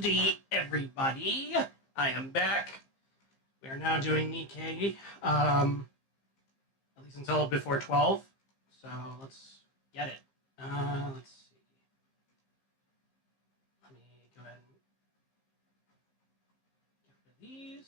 Day, everybody. I am back. We are now doing NIKKE, at least until before 12. So let's get it. Let's see. Let me go ahead and get rid of these.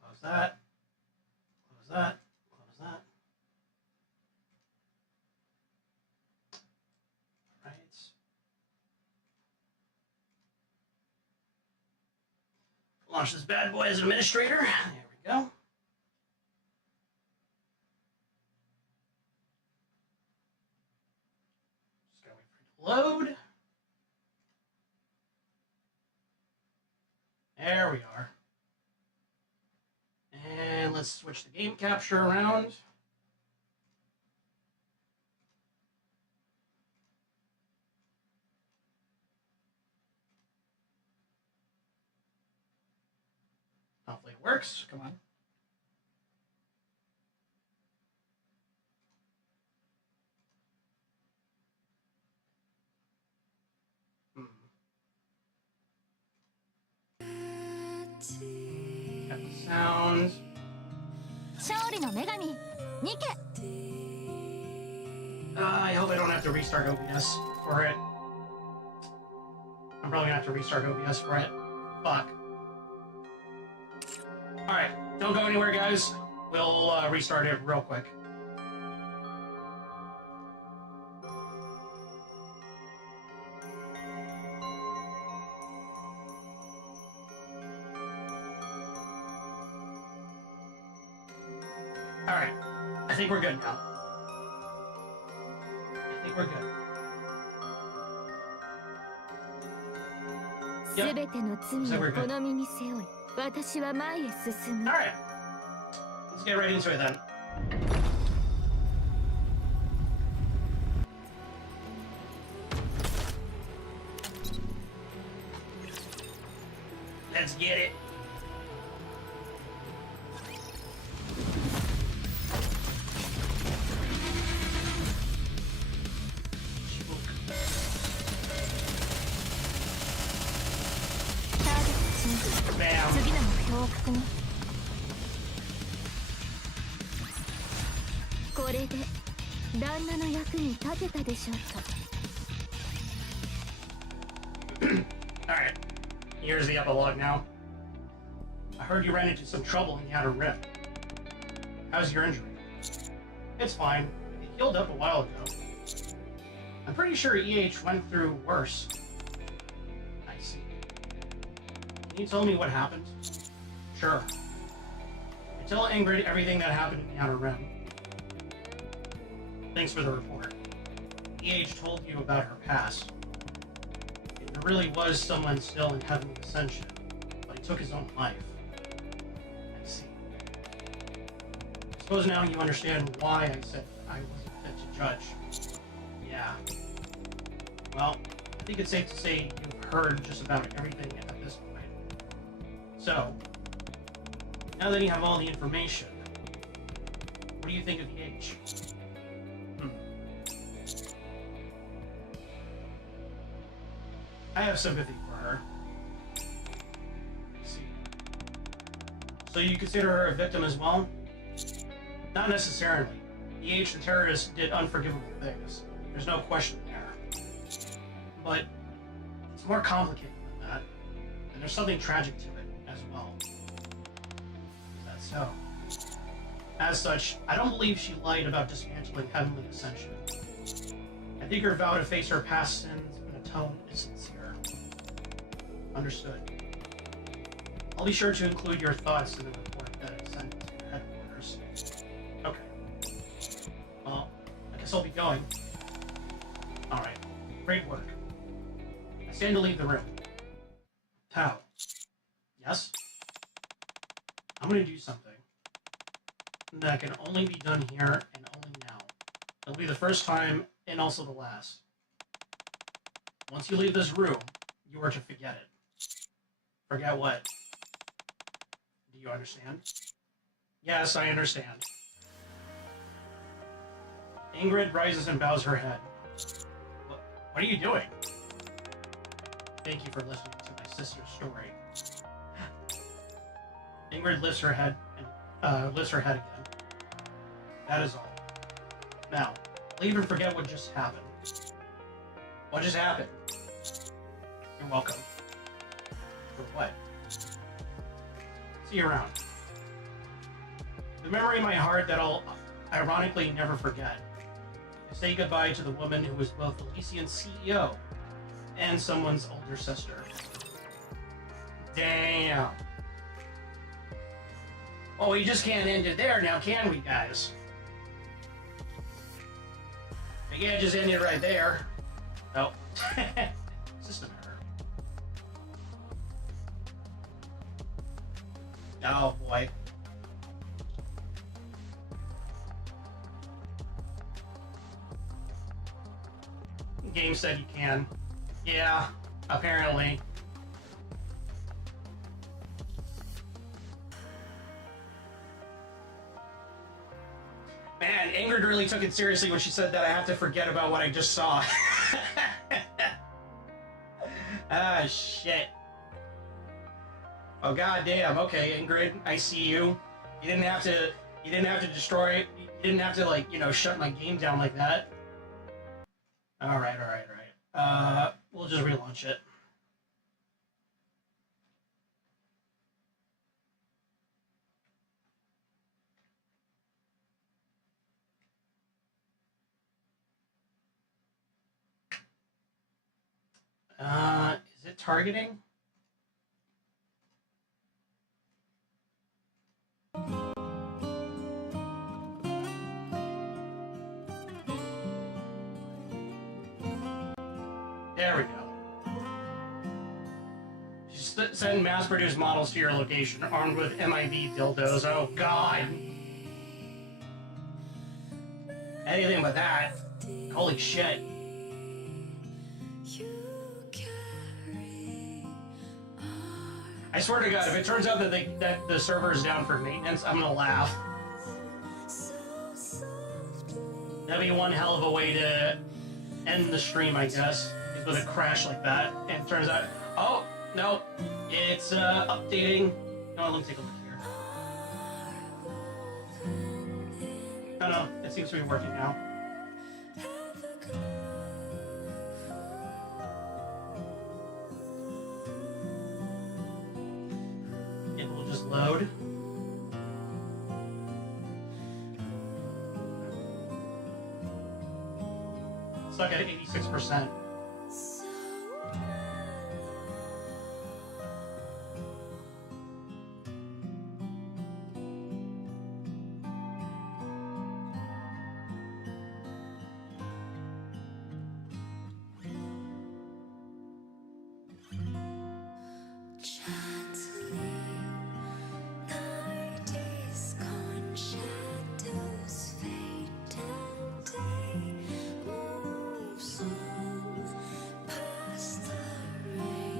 Close that. Close that. Close that. All right. Launch this bad boy as an administrator. There we go. Just gotta wait for it to load. There we are. And let's switch the game capture around. Hopefully it works. Come on. Got the sounds. I hope I don't have to restart OBS for it. I'm probably gonna have to restart OBS for it. Fuck. Alright, don't go anywhere, guys. We'll restart it real quick. Alright, I think we're good now. I think we're good. Yep. So we're good. Alright. Let's get right into it then. Let's get it. Bam. Alright, here's the epilogue now. I heard you ran into some trouble in the Outer Rim. How's your injury? It's fine. It healed up a while ago. I'm pretty sure EH went through worse. I see. Can you tell me what happened? Sure. I tell Ingrid everything that happened in the Outer Rim. Thanks for the report. EH told you about her past. There really was someone still in Heavenly Ascension, but he took his own life. I see. I suppose now you understand why I said I wasn't fit to judge. Yeah. Well, I think it's safe to say you've heard just about everything at this point. So, now that you have all the information, what do you think of EH? I have sympathy for her. I see. So you consider her a victim as well? Not necessarily. EH, the terrorist, did unforgivable things. There's no question there. But it's more complicated than that. And there's something tragic to it as well. Is that so? As such, I don't believe she lied about dismantling Heavenly Ascension. I think her vow to face her past sins and atone is sincere. Understood. I'll be sure to include your thoughts in the report that I sent to your headquarters. Okay. Well, I guess I'll be going. Alright. Great work. I stand to leave the room. Tao. Yes? I'm gonna do something that can only be done here and only now. It'll be the first time and also the last. Once you leave this room, you are to forget it. Forget what? Do you understand? Yes, I understand. Ingrid rises and bows her head. What are you doing? Thank you for listening to my sister's story. Ingrid lifts her head again. That is all. Now, leave and forget what just happened. What just happened? You're welcome. For what? See you around. The memory in my heart that I'll ironically never forget. I say goodbye to the woman who was both Elysion's CEO and someone's older sister. Damn. Oh, we just can't end it there now, can we, guys? We can't just end it right there. Nope. It's just an error. Oh, boy. Game said you can. Yeah, apparently. Man, Ingrid really took it seriously when she said that I have to forget about what I just saw. Ah, shit. Oh, goddamn. Okay, Ingrid, I see you. You didn't have to destroy it. You didn't have to, like, you know, shut my game down like that. Alright. We'll just relaunch it. Is it targeting? There we go. Just send mass-produced models to your location, armed with MIB dildos. Oh, God. Anything but that. Holy shit. I swear to God, if it turns out that the server is down for maintenance, I'm gonna laugh. That'd be one hell of a way to end the stream, I guess. Is with a crash like that. And it turns out, oh, no, it's updating. No, let me take a look here. No, it seems to be working now. It will just load. Stuck at 86%.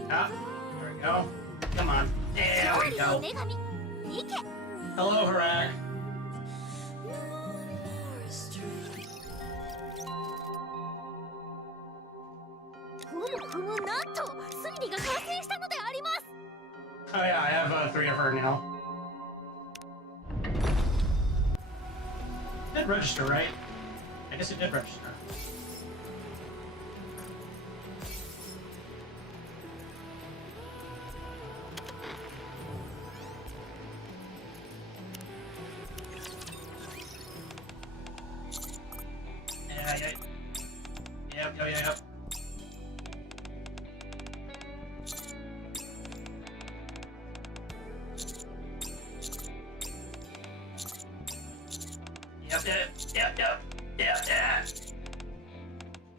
Ah, there we go. Come on. There we go. Hello, Harak. Oh yeah, I have 3 of her now. It did register, right? I guess it did register. Yep.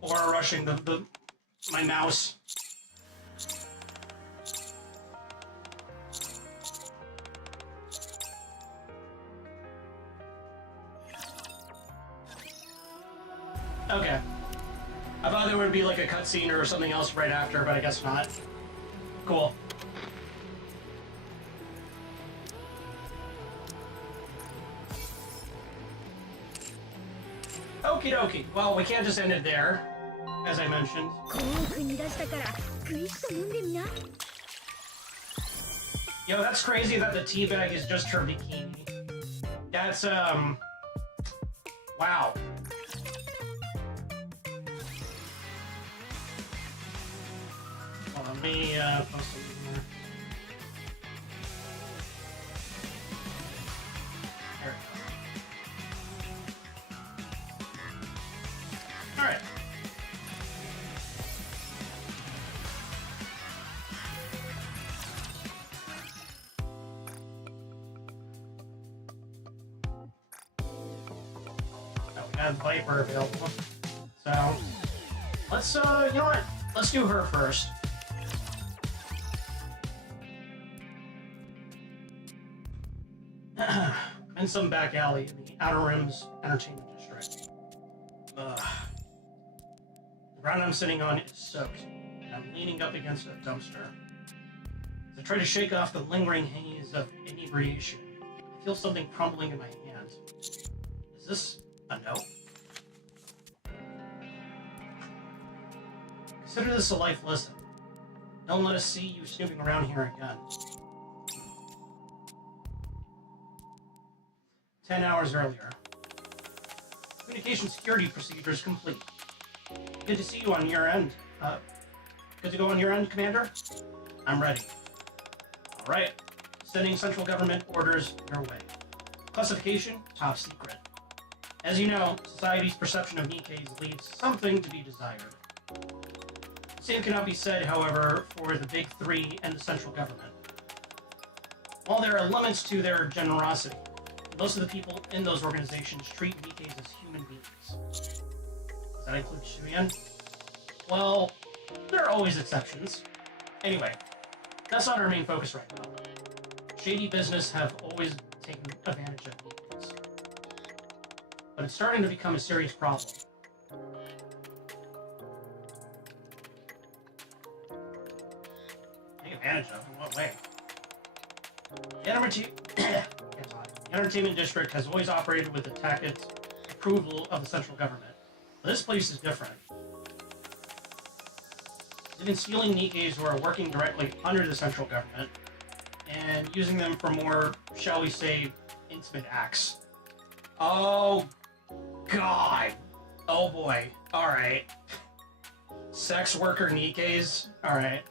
Or rushing my mouse. Okay. I thought there would be like a cutscene or something else right after, but I guess not. Cool. Okie dokie. Well, we can't just end it there, as I mentioned. Yo, that's crazy that the teabag is just her bikini. That's, wow. Hold on, let me, post something here. There we go. Alright. Viper available. So, let's, you know what? Let's do her first. I'm in some back alley in the Outer Rims Entertainment District. The ground I'm sitting on is soaked, and I'm leaning up against a dumpster. As I try to shake off the lingering haze of inebriation, I feel something crumbling in my hand. Is this a note? Consider this a life lesson. Don't let us see you snooping around here again. 10 hours earlier. Communication security procedures complete. Good to see you on your end. Good to go on your end, Commander? I'm ready. Alright. Sending central government orders your way. Classification, top secret. As you know, society's perception of NIKKEs leaves something to be desired. The same cannot be said, however, for the big three and the central government. While there are limits to their generosity, most of the people in those organizations treat NIKKEs as human beings. Does that include Shuyan? Well, there are always exceptions. Anyway, that's not our main focus right now. Shady business have always taken advantage of NIKKEs. But it's starting to become a serious problem. Take advantage of? In what way? The Entertainment District has always operated with the tacit approval of the central government. But this place is different. They've been stealing NIKKEs who are working directly under the central government and using them for more, shall we say, intimate acts. Oh, God. Oh, boy. Alright. Sex worker NIKKEs? Alright.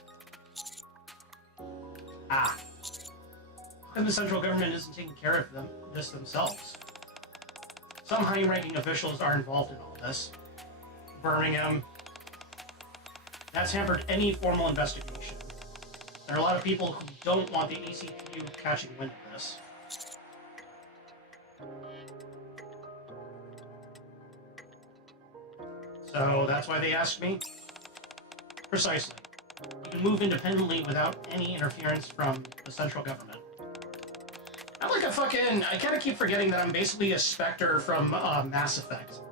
Ah. And the central government isn't taking care of this themselves. Some high-ranking officials are involved in all this. Birmingham. That's hampered any formal investigation. There are a lot of people who don't want the ACPU catching wind of this. So that's why they asked me? Precisely. You can move independently without any interference from the central government. I'm like a fucking... I kind of keep forgetting that I'm basically a Spectre from Mass Effect.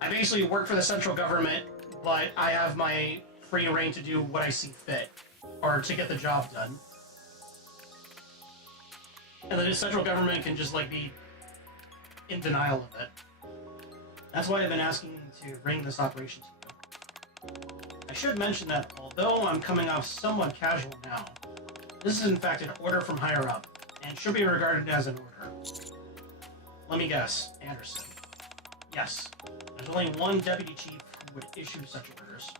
I basically work for the central government, but I have my free reign to do what I see fit, or to get the job done. And then the central government can just, like, be in denial of it. That's why I've been asking to bring this operation to you. I should mention that although I'm coming off somewhat casual now, this is in fact an order from higher up, and should be regarded as an order. Let me guess, Anderson. Yes, there's only one deputy chief who would issue such orders.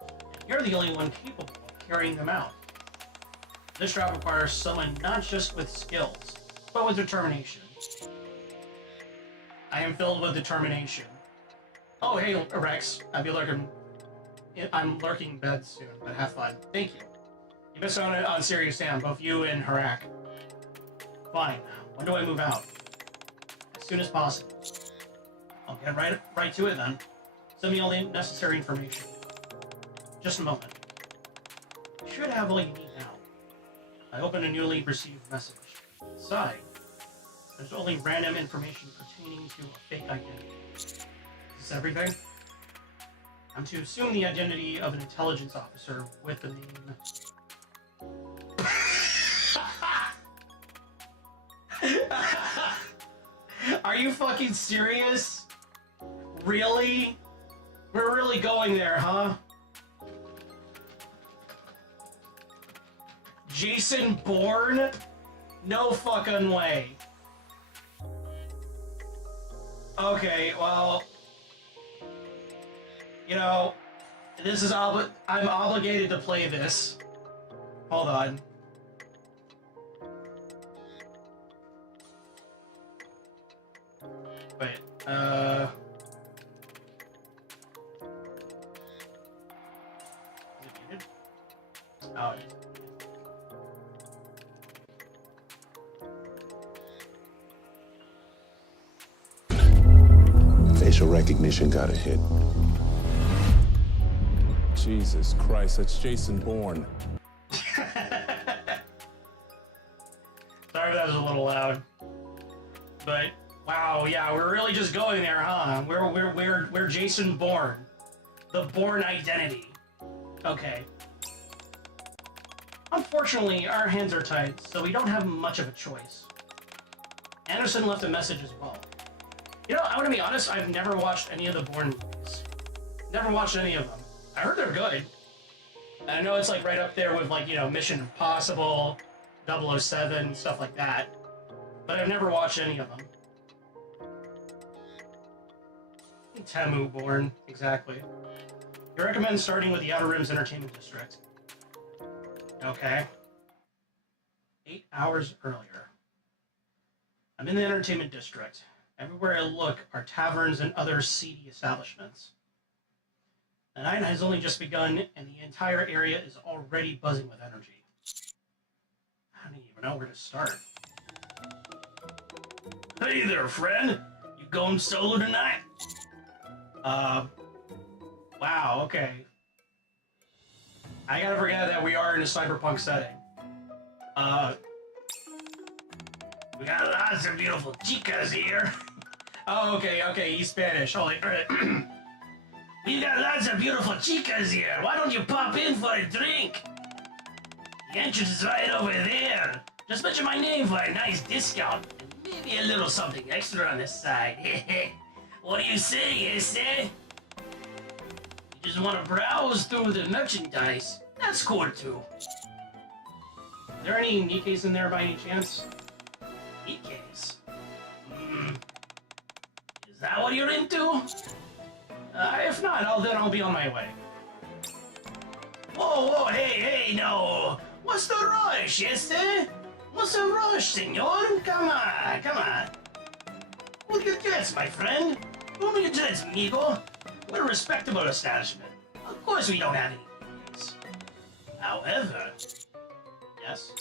And you're the only one capable of carrying them out. This job requires someone not just with skills, but with determination. I am filled with determination. Oh, hey, Rex. I'm lurking in bed soon, but have fun. Thank you. You missed out on Serious Sam, both you and Harak. Fine. When do I move out? As soon as possible. I'll get right to it then. Send me all the necessary information. Just a moment. You should have all you need now. I open a newly received message. Inside, there's only random information pertaining to a fake identity. Is this everything? I'm to assume the identity of an intelligence officer with the name... Are you fucking serious? Really? We're really going there, huh? Jason Bourne? No fucking way. Okay, well, you know, this is I'm obligated to play this. Hold on. Wait, is it muted? Oh, it is. Facial recognition got a hit. Jesus Christ, that's Jason Bourne. Sorry if that was a little loud. But wow, yeah, we're really just going there, huh? We're Jason Bourne. The Bourne identity. Okay. Unfortunately, our hands are tied, so we don't have much of a choice. Anderson left a message as well. You know, I'm gonna be honest, I've never watched any of the Bourne movies. Never watched any of them. I heard they're good. And I know it's like right up there with like, you know, Mission Impossible, 007, stuff like that. But I've never watched any of them. Temu Bourne, exactly. You recommend starting with the Outer Rims Entertainment District. Okay. 8 hours earlier. I'm in the Entertainment District. Everywhere I look are taverns and other seedy establishments. The night has only just begun, and the entire area is already buzzing with energy. I don't even know where to start. Hey there, friend! You going solo tonight? Wow, okay. I gotta forget that we are in a cyberpunk setting. We got lots of beautiful chicas here. Oh, okay, he's Spanish. Holy, we got lots of beautiful chicas here. Why don't you pop in for a drink? The entrance is right over there. Just mention my name for a nice discount. And maybe a little something extra on the side. What do you say, You just want to browse through the merchandise? That's cool, too. Are there any NIKKEs in there by any chance? NIKKEs? Is that what you're into? If not, then I'll be on my way. Whoa, hey, no. What's the rush, What's the rush, senor? Come on. Hold your jets, my friend. Hold your jets, amigo. We're a respectable establishment. Of course we don't have any NIKKEs. However... Yes?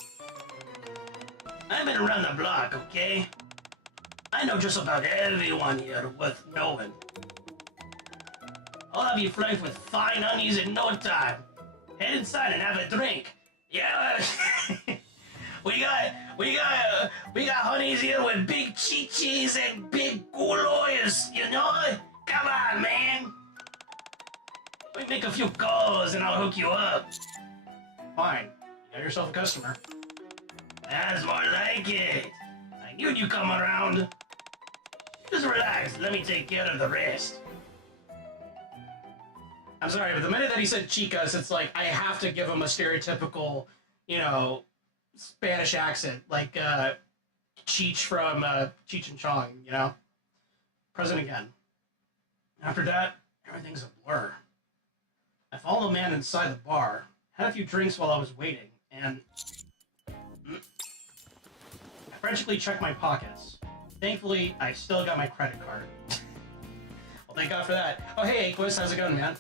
I've been around the block, okay? I know just about everyone here worth knowing. I'll have you flanked with fine honeys in no time. Head inside and have a drink. Yeah, we got honeys here with big chichis and big culos, you know? Come on, man. We make a few calls and I'll hook you up. Fine. You got yourself a customer. That's more like it. I knew you'd come around. Just relax. Let me take care of the rest. I'm sorry, but the minute that he said chicas, it's like I have to give him a stereotypical, you know, Spanish accent, like Cheech from Cheech and Chong, you know? Present again. After that, everything's a blur. I followed a man inside the bar, had a few drinks while I was waiting, and I frantically checked my pockets. Thankfully, I still got my credit card. Well, thank God for that. Oh, hey, Aquis, how's it going, man?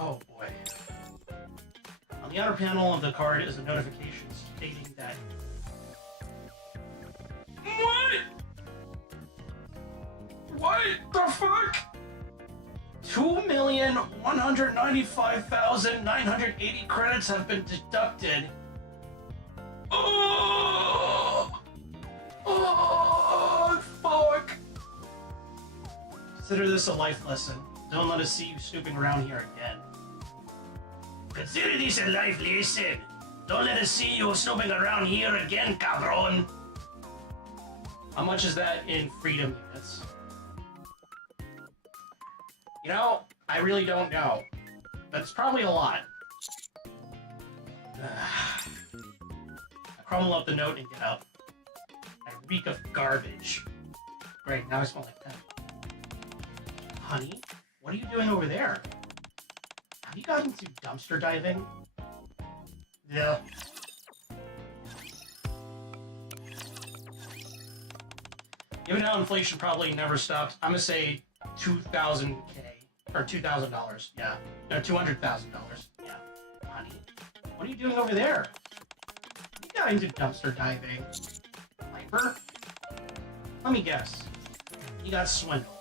Oh, boy. On the outer panel of the card is a notification stating that... What the fuck? 2,195,980 credits have been deducted. Oh, fuck. Consider this a life lesson. Don't let us see you snooping around here again. Consider this a life lesson. Don't let us see you snooping around here again, cabron. How much is that in freedom units? You know, I really don't know. But it's probably a lot. I crumble up the note and get up. I reek of garbage. Great, now I smell like pen. Honey, what are you doing over there? Have you gotten into dumpster diving? Yeah. Given how inflation probably never stopped, I'm gonna say 2,000K. Or $2,000. Yeah. No, $200,000. Yeah. Honey, what are you doing over there? You got into dumpster diving. Viper? Let me guess. You got swindled.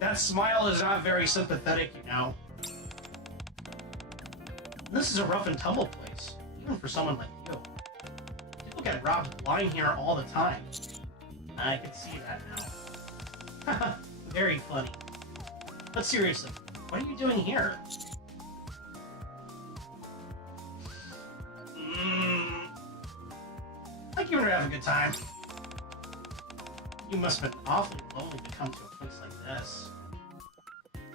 That smile is not very sympathetic, you know. This is a rough and tumble place, even for someone like you. People get robbed blind here all the time. I can see that now. Very funny. But seriously, what are you doing here? Like you were having a good time. You must have been awfully lonely to come to a place like this.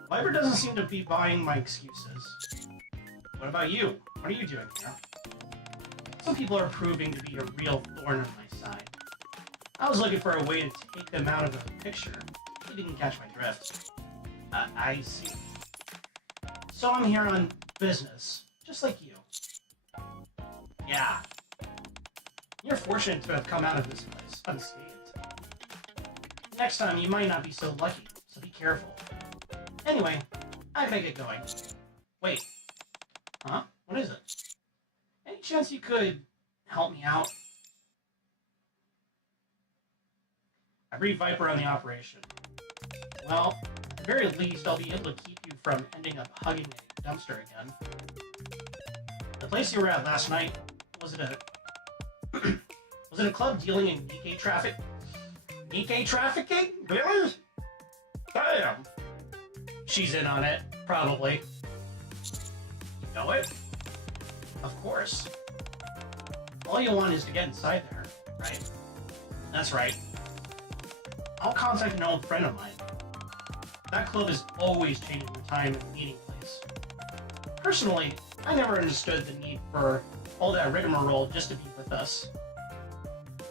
Viper doesn't seem to be buying my excuses. What about you? What are you doing here? Some people are proving to be a real thorn on my side. I was looking for a way to take them out of the picture. You didn't catch my drift. I see. So I'm here on business, just like you. Yeah. You're fortunate to have come out of this place unscathed. Next time, you might not be so lucky, so be careful. Anyway, I gotta get going. Wait. Huh? What is it? Any chance you could help me out? I briefed Viper on the operation. Well, at the very least, I'll be able to keep you from ending up hugging a dumpster again. The place you were at last night, was it a... was it a club dealing in NIKKE traffic? NIKKE trafficking? Really? Damn! She's in on it, probably. You know it? Of course. All you want is to get inside there, right? That's right. I'll contact an old friend of mine. That club is always changing the time and meeting place. Personally, I never understood the need for all that rigmarole just to be with us.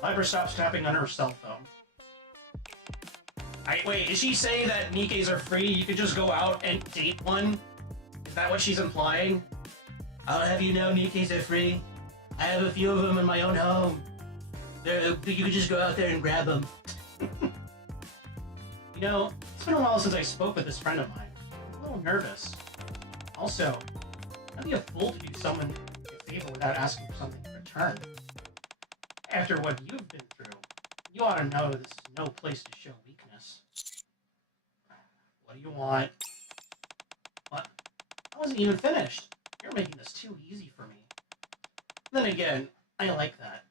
Viper stops tapping on her cell phone. Wait, is she saying that NIKKEs are free? You could just go out and date one? Is that what she's implying? I'll have you know NIKKEs are free. I have a few of them in my own home. You could just go out there and grab them. You know, it's been a while since I spoke with this friend of mine. I'm a little nervous. Also, I'd be a fool to do someone a favor without asking for something in return. After what you've been through, you ought to know this is no place to show weakness. What do you want? What? I wasn't even finished. You're making this too easy for me. Then again, I like that.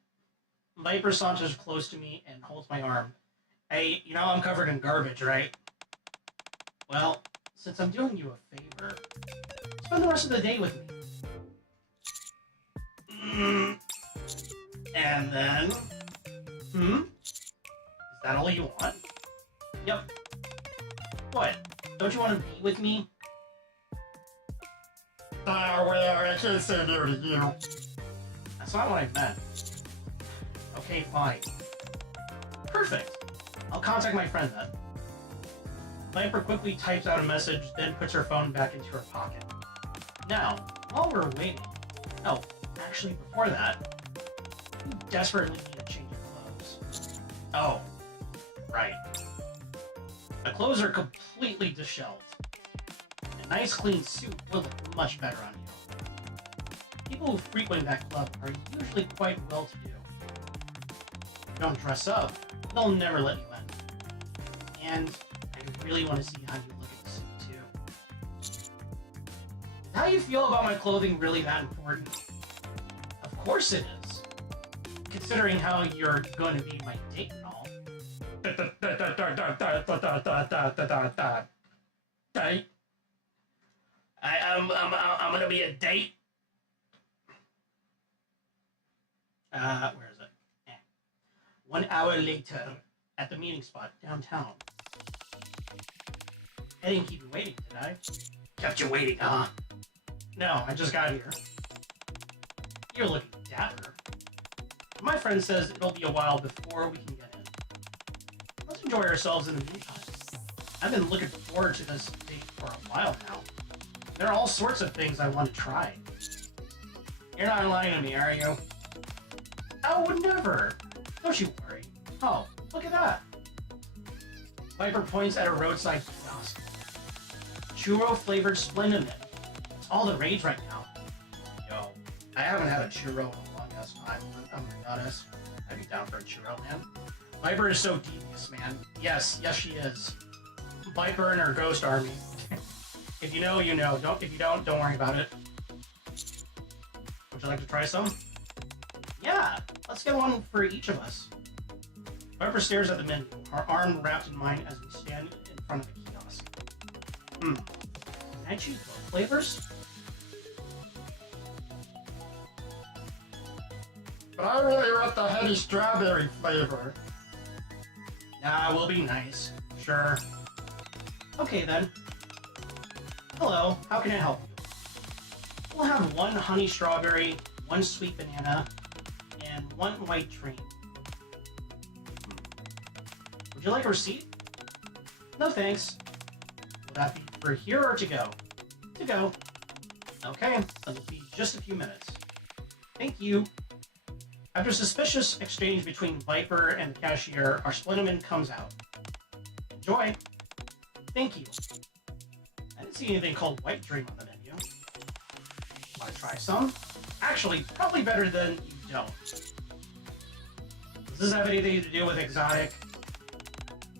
Viper saunters close to me and holds my arm. Hey, you know I'm covered in garbage, right? Well, since I'm doing you a favor, spend the rest of the day with me. And then... Is that all you want? Yep. What? Don't you want to be with me? Whatever, I can't say no to you. That's not what I meant. Okay, fine. Perfect. I'll contact my friend then. Viper quickly types out a message, then puts her phone back into her pocket. Now, while we're waiting... Oh, actually, before that, you desperately need a change of clothes. Oh, right. The clothes are completely disheveled. A nice clean suit will look much better on you. People who frequent that club are usually quite well-to-do. If you don't dress up, they'll never let you in. And I really want to see how you look in the suit, too. How you feel about my clothing really that important? Of course it is. Considering how you're going to be my date and all. Date? I'm gonna be a date. Where is it? 1 hour later, at the meeting spot downtown. I didn't keep you waiting, did I? Kept you waiting, huh? No, I just got here. You're looking dapper. My friend says it'll be a while before we can get in. Let's enjoy ourselves in the meantime. I've been looking forward to this date for a while now. There are all sorts of things I want to try. You're not lying to me, are you? I would never. Don't you worry. Oh, look at that. Viper points at a roadside kiosk. Churro-flavored Splenda Mint. It's all the rage right now. Yo, I haven't had a churro in a long ass time. I'm gonna be honest. I'd be down for a churro, man. Viper is so devious, man. Yes, she is. Viper and her ghost army. If you know, you know. If you don't worry about it. Would you like to try some? Yeah, let's get one for each of us. Viper stares at the menu, her arm wrapped in mine as we stand in front of the kiosk. Can I choose both flavors? But I really want the heady strawberry flavor. Nah, we'll be nice. Sure. Okay then. Hello, how can I help you? We'll have one honey strawberry, one sweet banana, and one white dream. Would you like a receipt? No thanks. Will that be for here or to go? To go. Okay, that'll be just a few minutes. Thank you. After a suspicious exchange between Viper and the cashier, our Splinterman comes out. Enjoy. Thank you. I didn't see anything called white dream on the menu. Want to try some? Actually, probably better than you don't. Does this have anything to do with exotic?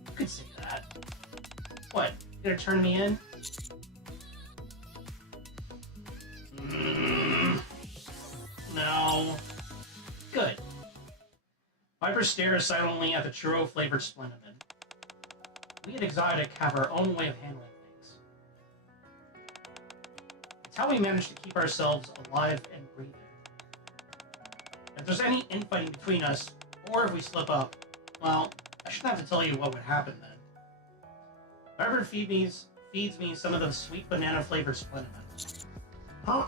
You could say that. What? You gonna turn me in? No. Good. Viper stares silently at the churro-flavored Splenda Mint. We at Exotic have our own way of handling things. It's how we manage to keep ourselves alive and breathing. If there's any infighting between us, or if we slip up, well, I shouldn't have to tell you what would happen then. Viper feeds me some of the sweet banana-flavored Splenda Mint. Huh?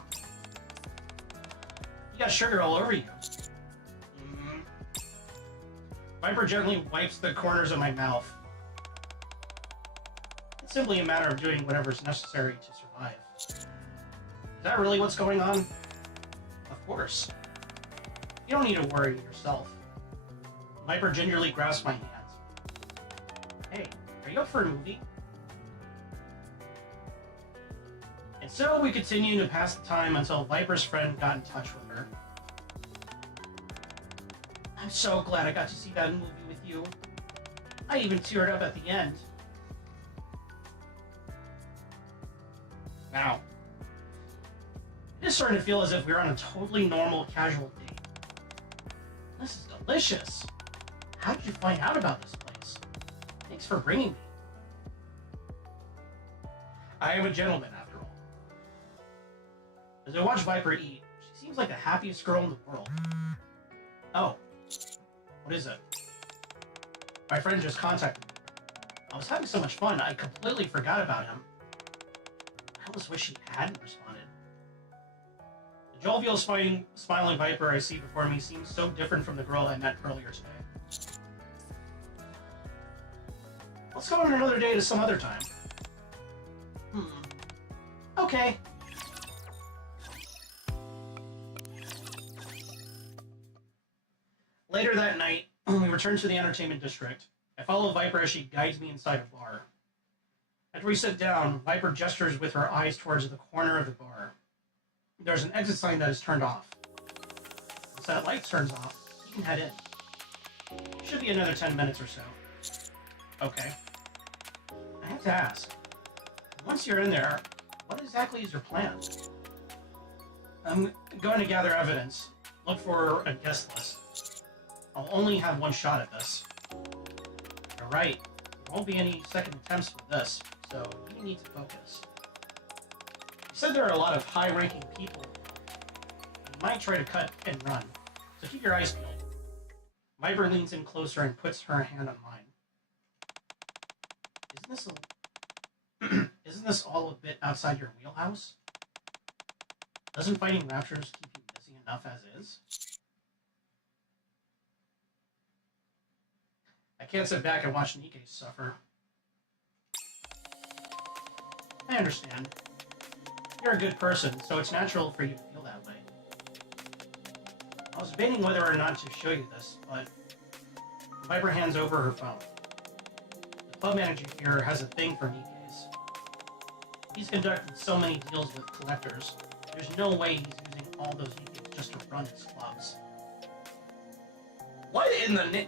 You got sugar all over you. Viper gently wipes the corners of my mouth. It's simply a matter of doing whatever's necessary to survive. Is that really what's going on? Of course. You don't need to worry yourself. Viper gingerly grasps my hand. Hey, are you up for a movie? And so we continue to pass the time until Viper's friend got in touch with her. I'm so glad I got to see that movie with you. I even teared up at the end. Now, it is starting to feel as if we're on a totally normal, casual date. This is delicious. How did you find out about this place? Thanks for bringing me. I am a gentleman, after all. As I watch Viper eat, she seems like the happiest girl in the world. Oh. What is it? My friend just contacted me. I was having so much fun, I completely forgot about him. I almost wish he hadn't responded. The jovial, smiling Viper I see before me seems so different from the girl I met earlier today. Let's go on another date at some other time. Okay. Later that night, we return to the entertainment district. I follow Viper as she guides me inside a bar. After we sit down, Viper gestures with her eyes towards the corner of the bar. There's an exit sign that is turned off. Once that light turns off, you can head in. Should be another 10 minutes or so. Okay. I have to ask, once you're in there, what exactly is your plan? I'm going to gather evidence, look for a guest list. I'll only have one shot at this. You're right. There won't be any second attempts for this, so you need to focus. You said there are a lot of high-ranking people. You might try to cut and run, so keep your eyes peeled. Viper leans in closer and puts her hand on mine. this isn't this all a bit outside your wheelhouse? Doesn't fighting raptors keep you busy enough as is? I can't sit back and watch NIKKE suffer. I understand. You're a good person, so it's natural for you to feel that way. I was debating whether or not to show you this, but Viper hands over her phone. The club manager here has a thing for NIKKEs. He's conducted so many deals with collectors, there's no way he's using all those NIKKEs just to run his clubs. What in the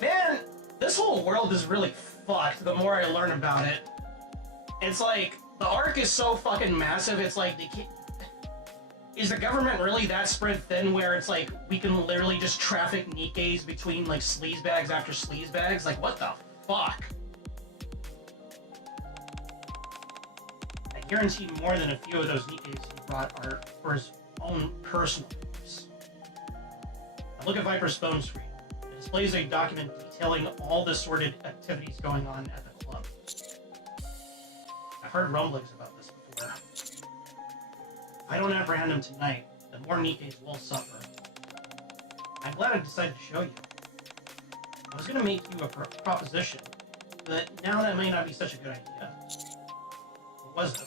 man, this whole world is really fucked the more I learn about it. It's like, the arc is so fucking massive, it's like, they can't... Is the government really that spread thin where it's like, we can literally just traffic NIKKEs between, like, sleazebags after sleazebags? Like, what the fuck? I guarantee more than a few of those NIKKEs he brought are for his own personal use. Now look at Viper's phone screen. It displays a document detailing all the sordid activities going on at the club. I've heard rumblings about this before. If I don't apprehend him tonight, the more NIKKEs will suffer. I'm glad I decided to show you. I was gonna make you a proposition, but now that might not be such a good idea. What was it?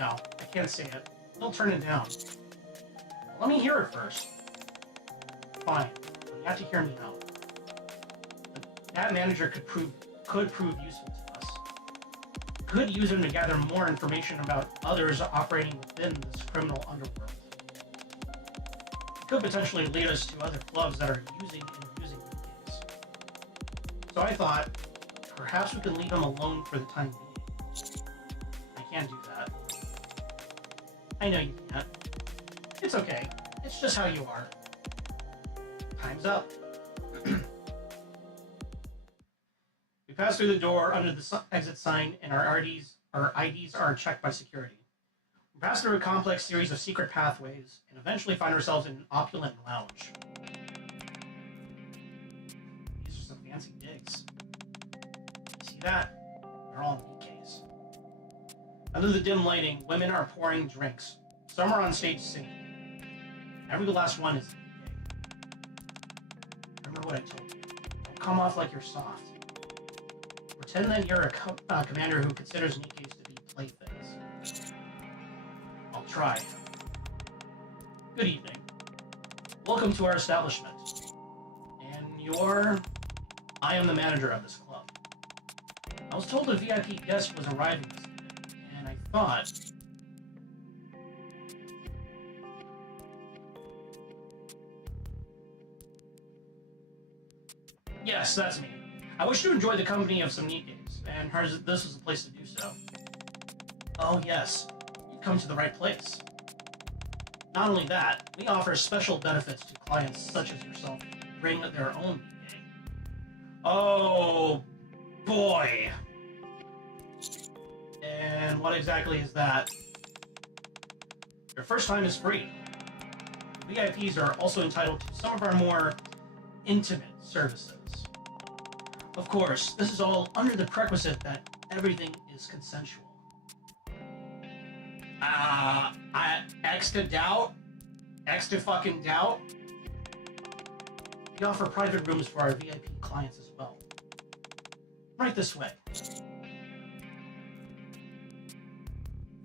No, I can't say it. They'll turn it down. Let me hear it first. Fine, but you have to hear me out. That manager could prove useful to us. Could use him to gather more information about others operating within this criminal underworld. It could potentially lead us to other clubs that are using and abusing NIKKEs. So I thought, perhaps we could leave him alone for the time being. I can't do that. I know you can't. It's okay. It's just how you are. Time's up. We pass through the door under the exit sign, and our IDs are checked by security. We pass through a complex series of secret pathways, and eventually find ourselves in an opulent lounge. These are some fancy digs. See that? They're all NIKKEs. Under the dim lighting, women are pouring drinks. Some are on stage singing. Every last one is NIKKE. Remember what I told you. Don't come off like you're soft. Pretend that you're a commander who considers NIKKEs to be playthings. I'll try. Good evening. Welcome to our establishment. And you're... I am the manager of this club. I was told a VIP guest was arriving this evening, and I thought... Yes, that's me. I wish to enjoy the company of some NIKKEs, and this is a place to do so. Oh yes, you've come to the right place. Not only that, we offer special benefits to clients such as yourself who bring their own NIKKE. Oh boy! And what exactly is that? Your first time is free. VIPs are also entitled to some of our more intimate services. Of course, this is all under the prerequisite that everything is consensual. Extra doubt? Extra fucking doubt? We offer private rooms for our VIP clients as well. Right this way.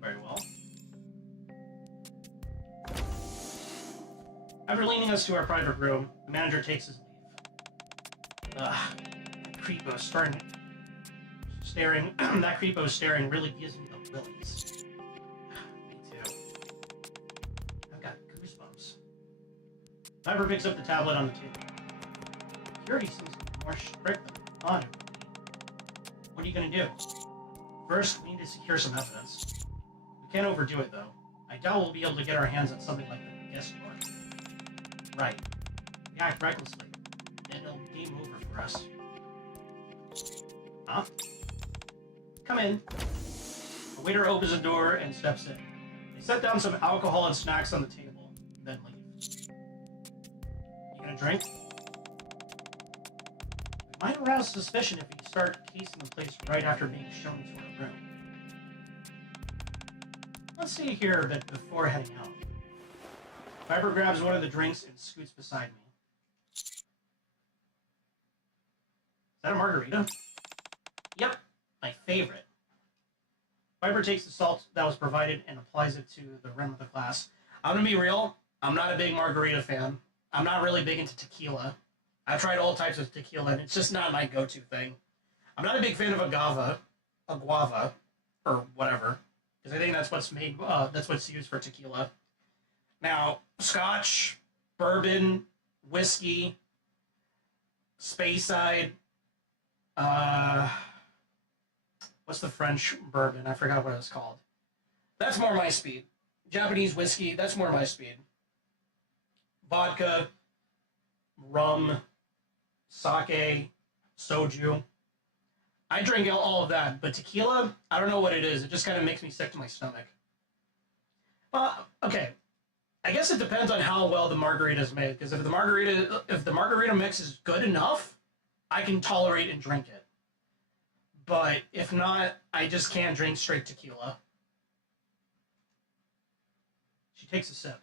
Very well. After leading us to our private room, the manager takes his leave. Creepo staring. That creepo staring really gives me the willies. Me too. I've got goosebumps. Viper picks up the tablet on the table. Security seems to be more strict than I thought it would be. What are you gonna do? First, we need to secure some evidence. We can't overdo it though. I doubt we'll be able to get our hands on something like the guest book. Right. We act recklessly, and it'll be game over for us. Huh? Come in. The waiter opens the door and steps in. They set down some alcohol and snacks on the table, then leave. You gonna drink? Might arouse suspicion if you start casing the place right after being shown to her room. Let's see here a bit before heading out. Viper grabs one of the drinks and scoots beside me. Is that a margarita? Yep, my favorite. Viper takes the salt that was provided and applies it to the rim of the glass. I'm gonna be real, I'm not a big margarita fan. I'm not really big into tequila. I've tried all types of tequila and it's just not my go-to thing. I'm not a big fan of guava, or whatever, because I think that's what's made, that's what's used for tequila. Now, scotch, bourbon, whiskey, Speyside, what's the French bourbon? I forgot what it was called. That's more my speed. Japanese whiskey, that's more my speed. Vodka, rum, sake, soju. I drink all of that, but tequila, I don't know what it is. It just kind of makes me sick to my stomach. Okay. I guess it depends on how well the margarita is made, because if the margarita mix is good enough, I can tolerate and drink it. But if not, I just can't drink straight tequila. She takes a sip.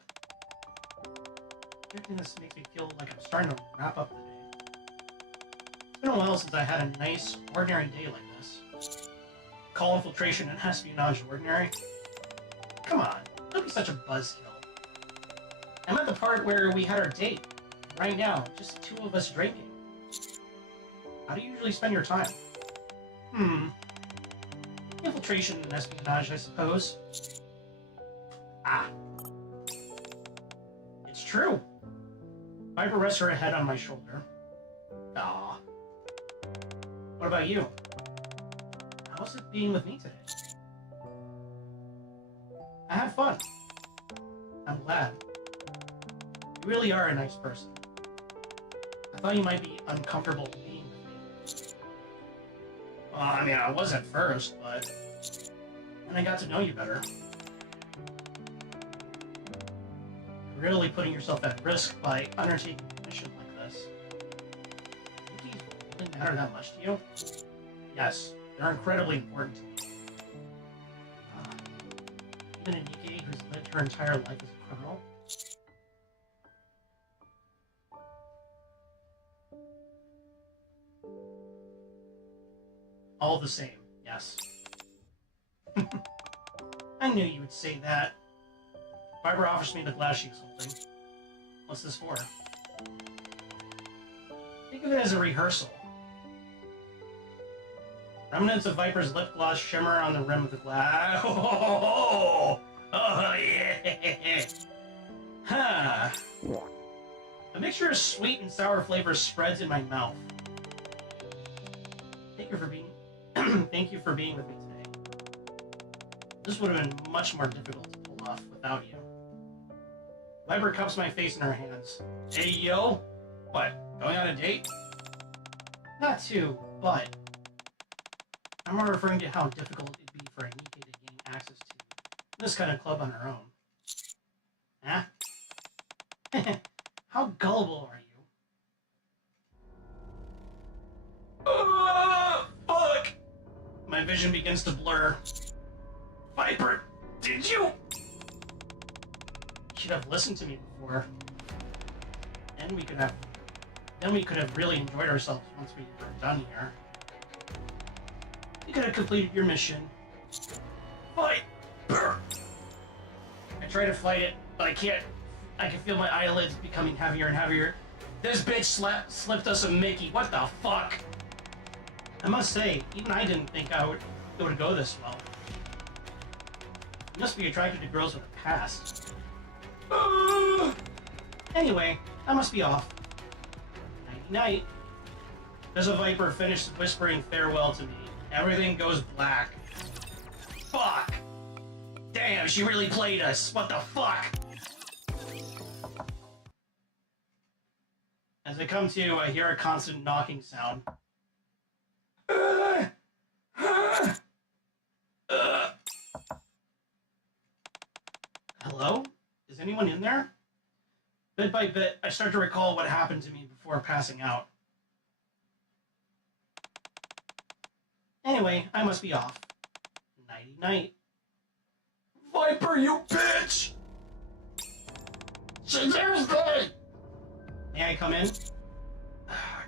Everything this makes me feel like I'm starting to wrap up the day. It's been a while since I had a nice, ordinary day like this. Call infiltration and espionage ordinary? Come on, don't be such a buzzkill. I'm at the part where we had our date. Right now, just two of us drinking. How do you usually spend your time? Infiltration and espionage, I suppose. Ah. It's true. Viper rests her head on my shoulder. Aw. What about you? How's it being with me today? I had fun. I'm glad. You really are a nice person. I thought you might be uncomfortable being with me. Well, I mean, I was at first, but then I got to know you better. You're really putting yourself at risk by undertaking a mission like this. Do these really matter that much to you? Yes, they're incredibly important to me. Even a NIKKE who's lived her entire life as a criminal? All the same, yes. I knew you would say that. Viper offers me the glass she was holding. What's this for? Think of it as a rehearsal. Remnants of Viper's lip gloss shimmer on the rim of the glass. Oh yeah! Huh. The mixture of sweet and sour flavors spreads in my mouth. Thank you for being with me today. This would have been much more difficult to pull off without you. Viper cups my face in her hands. Hey, yo! What, going on a date? Not to, but I'm more referring to how difficult it'd be for a NIKKE to gain access to this kind of club on her own. Huh? How gullible are you? Fuck! My vision begins to blur. Viper, did you? You should have listened to me before. Then we could have really enjoyed ourselves once we were done here. You could have completed your mission. Viper! I try to fight it, but I can't. I can feel my eyelids becoming heavier and heavier. This bitch slipped us a Mickey. What the fuck? I must say, even I didn't think it would go this well. You must be attracted to girls with a past. Anyway, I must be off. Nighty-night. Does a Viper finish whispering farewell to me? Everything goes black. Fuck! Damn, she really played us. What the fuck? As I come to, I hear a constant knocking sound. Hello? Is anyone in there? Bit by bit, I start to recall what happened to me before passing out. Anyway, I must be off. Nighty-night. Viper, you bitch! Seriously! May I come in?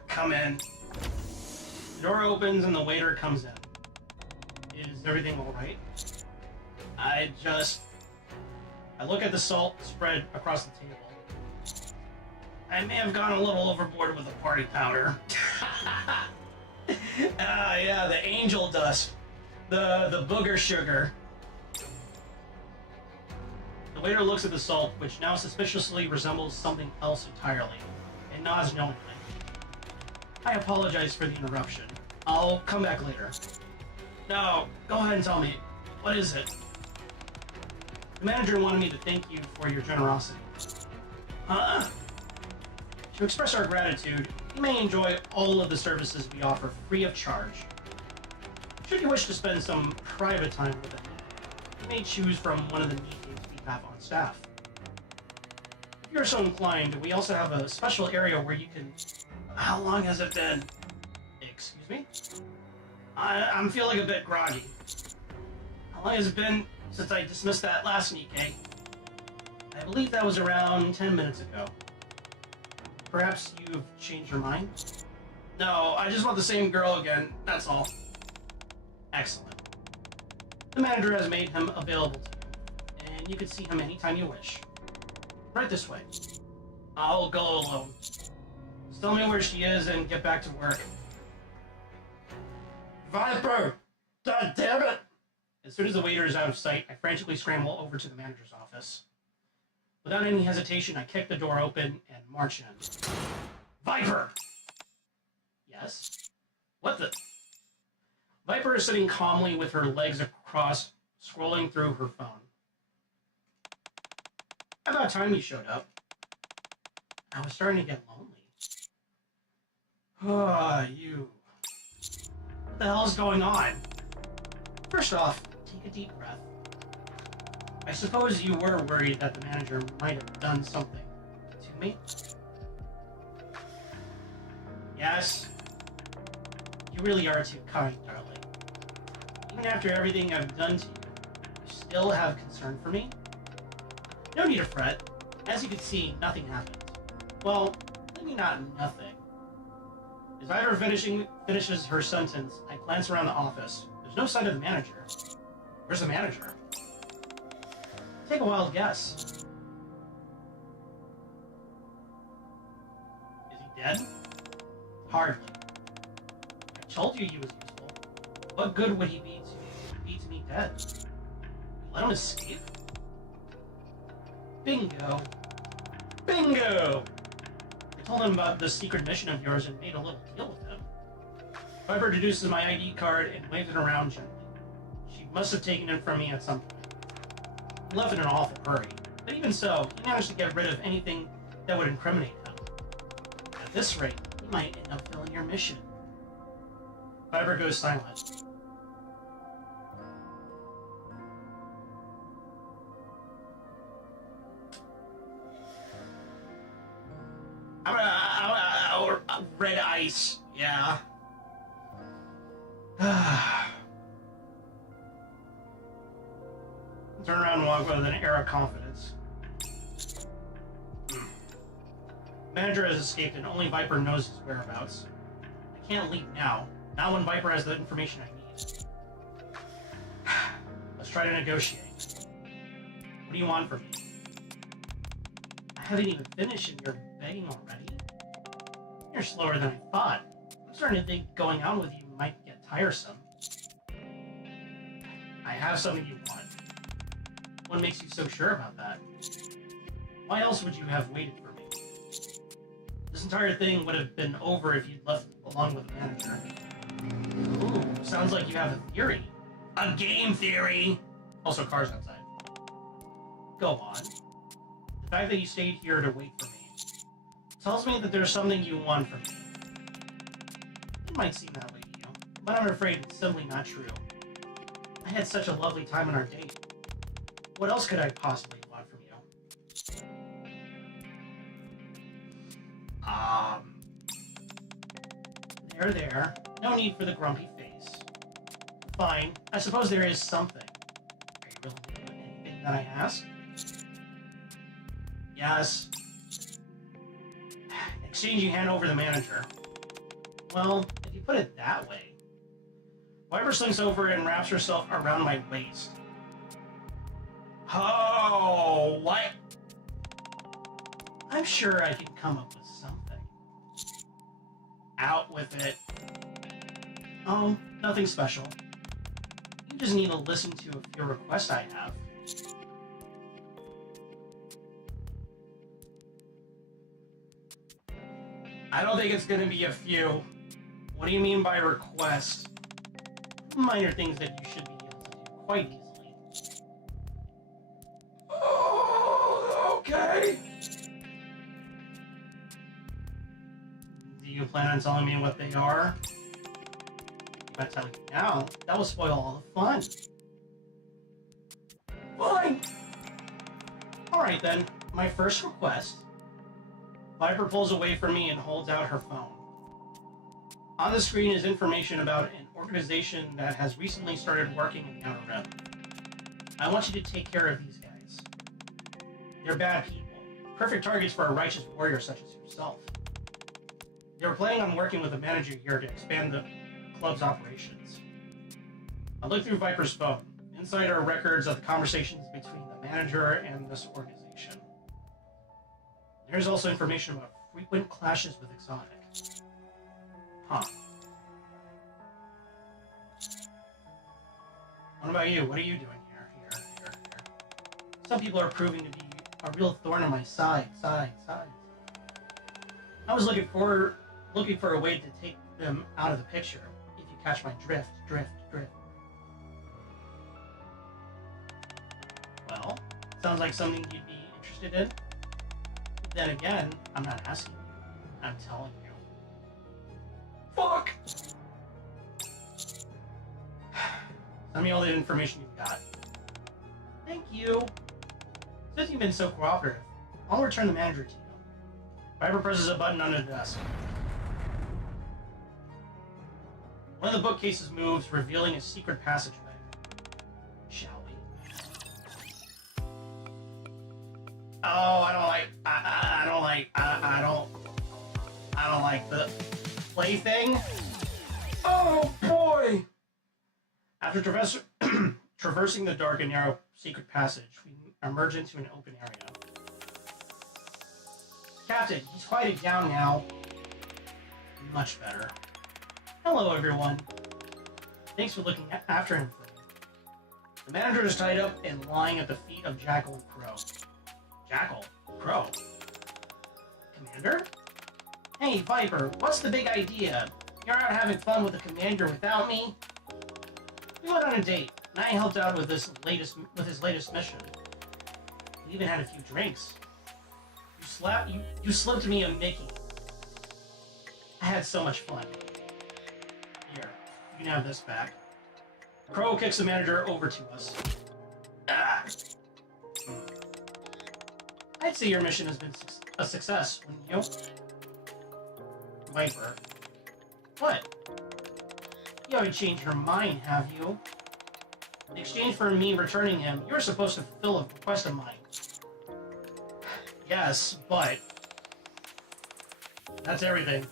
Come in. The door opens and the waiter comes in. Is everything alright? I look at the salt spread across the table. I may have gone a little overboard with the party powder. Yeah, the angel dust. The booger sugar. The waiter looks at the salt, which now suspiciously resembles something else entirely, and nods knowingly. I apologize for the interruption. I'll come back later. No, go ahead and tell me. What is it? The manager wanted me to thank you for your generosity. To express our gratitude, you may enjoy all of the services we offer free of charge. Should you wish to spend some private time with them, you may choose from one of the meat games we have on staff. If you're so inclined, we also have a special area where you can... How long has it been? Excuse me? I'm feeling a bit groggy. How long has it been since I dismissed that last NIKKE? I believe that was around 10 minutes ago. Perhaps you've changed your mind? No, I just want the same girl again, that's all. Excellent. The manager has made him available to you, and you can see him anytime you wish. Right this way. I'll go alone. Just tell me where she is and get back to work. Viper! God damn it! As soon as the waiter is out of sight, I frantically scramble over to the manager's office. Without any hesitation, I kick the door open and march in. Viper! Yes? What the... Viper is sitting calmly with her legs across, scrolling through her phone. About time you showed up. I was starting to get lonely. You... What the hell's going on? First off, take a deep breath. I suppose you were worried that the manager might have done something to me? Yes. You really are too kind, darling. Even after everything I've done to you, you still have concern for me? No need to fret. As you can see, nothing happened. Well, maybe not nothing. As Viper finishes her sentence, I glance around the office. There's no sign of the manager. Where's the manager? Take a wild guess. Is he dead? Hardly. I told you he was useful. What good would he be to me dead? Let him escape? Bingo. Bingo! I told him about the secret mission of yours and made a little deal with him. Viper deduces my ID card and waves it around gently. She must have taken it from me at some point. He left in an awful hurry, but even so, he managed to get rid of anything that would incriminate him. At this rate, he might end up filling your mission. Viper goes silent. Red ice, yeah. Turn around and walk with an air of confidence. Manager has escaped and only Viper knows his whereabouts. I can't leave now. Not when Viper has the information I need. Let's try to negotiate. What do you want from me? I haven't even finished and you're begging already? You're slower than I thought. I'm starting to think going out with you might get tiresome. I have something you want. What makes you so sure about that? Why else would you have waited for me? This entire thing would have been over if you'd left along with the manager. Ooh, sounds like you have a theory. A game theory! Also, cars outside. Go on. The fact that you stayed here to wait for me tells me that there's something you want from me. It might seem that way to you, but I'm afraid it's simply not true. I had such a lovely time on our date. What else could I possibly want from you? There. No need for the grumpy face. Fine. I suppose there is something. Are you willing to do anything that I ask? Yes. In exchange, you hand over the manager. Well, if you put it that way. Viper slinks over and wraps herself around my waist. Oh, what? I'm sure I can come up with something. Out with it. Oh, nothing special. You just need to listen to a few requests I have. I don't think it's gonna be a few. What do you mean by request? Minor things that you should be able to do quite easily. Oh, okay. Do you plan on telling me what they are? If I tell you now, that will spoil all the fun. Fine. Alright then, my first request. Viper pulls away from me and holds out her phone. On the screen is information about an organization that has recently started working in the Outer Rim. I want you to take care of these guys. They're bad people, perfect targets for a righteous warrior such as yourself. They were planning on working with the manager here to expand the club's operations. I looked through Viper's phone. Inside are records of the conversations between the manager and this organization. There's also information about frequent clashes with Exotic. Huh. What about you? What are you doing here? Here. Some people are proving to be a real thorn in my side. I was looking for a way to take them out of the picture. If you catch my drift. Well, sounds like something you'd be interested in. But then again, I'm not asking you. I'm telling you. Fuck. Send me all the information you've got. Thank you. Since you've been so cooperative, I'll return the manager to you. Viper presses a button under the desk. One of the bookcases moves, revealing a secret passageway. Shall we? Oh, I don't like the plaything. Oh boy. After traversing the dark and narrow secret passage, we emerge into an open area. Captain, he's quieted down now. Much better. Hello, everyone. Thanks for looking after him for me. The manager is tied up and lying at the feet of Jackal and Crow. Jackal? Crow? Commander? Hey, Viper, what's the big idea? You're out having fun with the commander without me? We went on a date, and I helped out with his latest mission. We even had a few drinks. You slipped me a Mickey. I had so much fun. Here, you can have this back. Crow kicks the manager over to us. Ah. I'd say your mission has been a success, wouldn't you? Viper. What? You haven't changed your mind, have you? In exchange for me returning him, you were supposed to fulfill a request of mine. Yes, but... that's everything.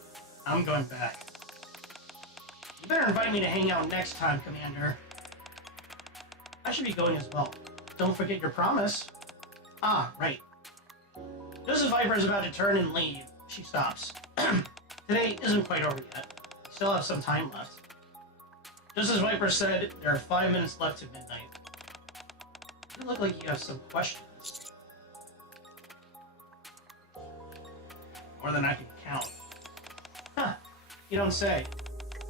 I'm going back. You better invite me to hang out next time, Commander. I should be going as well. Don't forget your promise. Ah, right. Just as Viper is about to turn and leave, she stops. Today isn't quite over yet. We still have some time left. Just as Viper said, there are 5 minutes left to midnight. You look like you have some questions. More than I can count. Huh, you don't say.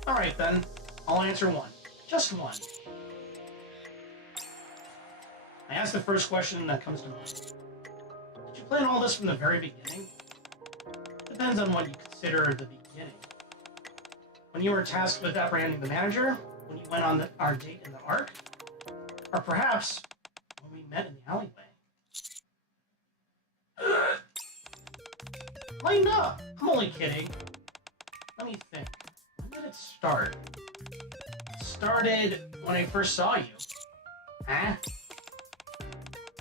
Alright then, I'll answer one. Just one. I ask the first question that comes to mind. Did you plan all this from the very beginning? Depends on what you consider the beginning. When you were tasked with apprehending the manager? When you went on our date in the Ark? Or perhaps when we met in the alleyway? Lighten up! I'm only kidding. Let me think. When did it start? started when I first saw you. Huh?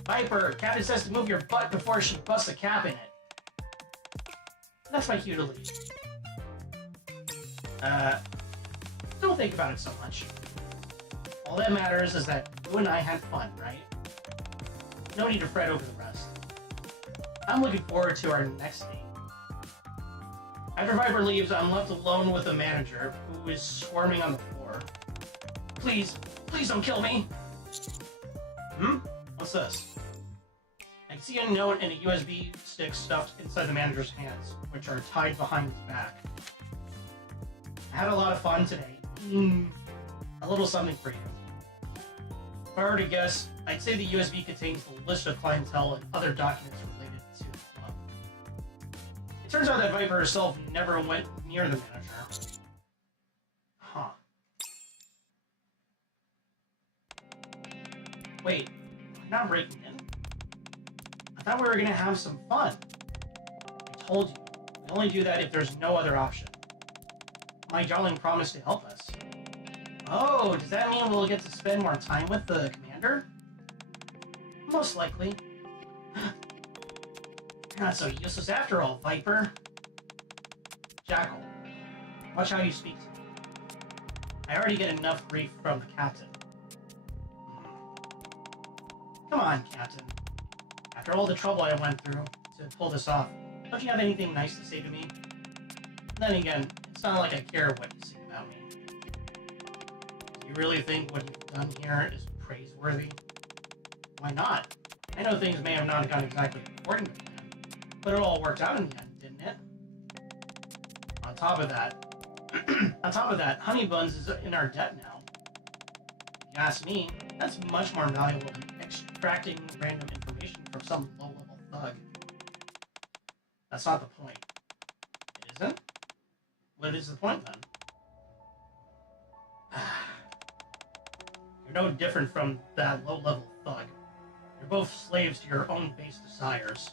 Viper, Captain says to move your butt before she busts a cap in it. That's my cue to leave. Don't think about it so much. All that matters is that you and I had fun, right? No need to fret over the rest. I'm looking forward to our next date. After Viper leaves, I'm left alone with the manager, who is squirming on the floor. Please, please don't kill me! What's this? I can see a note and a USB stick stuffed inside the manager's hands, which are tied behind his back. I had a lot of fun today. A little something for you. If I were to guess, I'd say the USB contains the list of clientele and other documents related to the club. It turns out that Viper herself never went near the manager. Huh. Wait, I'm not breaking in? I thought we were gonna have some fun. I told you, we only do that if there's no other option. My darling promised to help us. Oh, does that mean we'll get to spend more time with the commander? Most likely. You're not so useless after all, Viper. Jackal, watch how you speak to me. I already get enough grief from the captain. Come on, Captain. After all the trouble I went through to pull this off, don't you have anything nice to say to me? Then again, it's not like I care what you say about me. Do you really think what you've done here is praiseworthy? Why not? I know things may have not gone exactly according to plan, but it all worked out in the end, didn't it? On top of that, Honey Buns is in our debt now. If you ask me, that's much more valuable than extracting random information from some low-level thug. That's not the point. It isn't? What is the point, then? You're no different from that low-level thug. You're both slaves to your own base desires.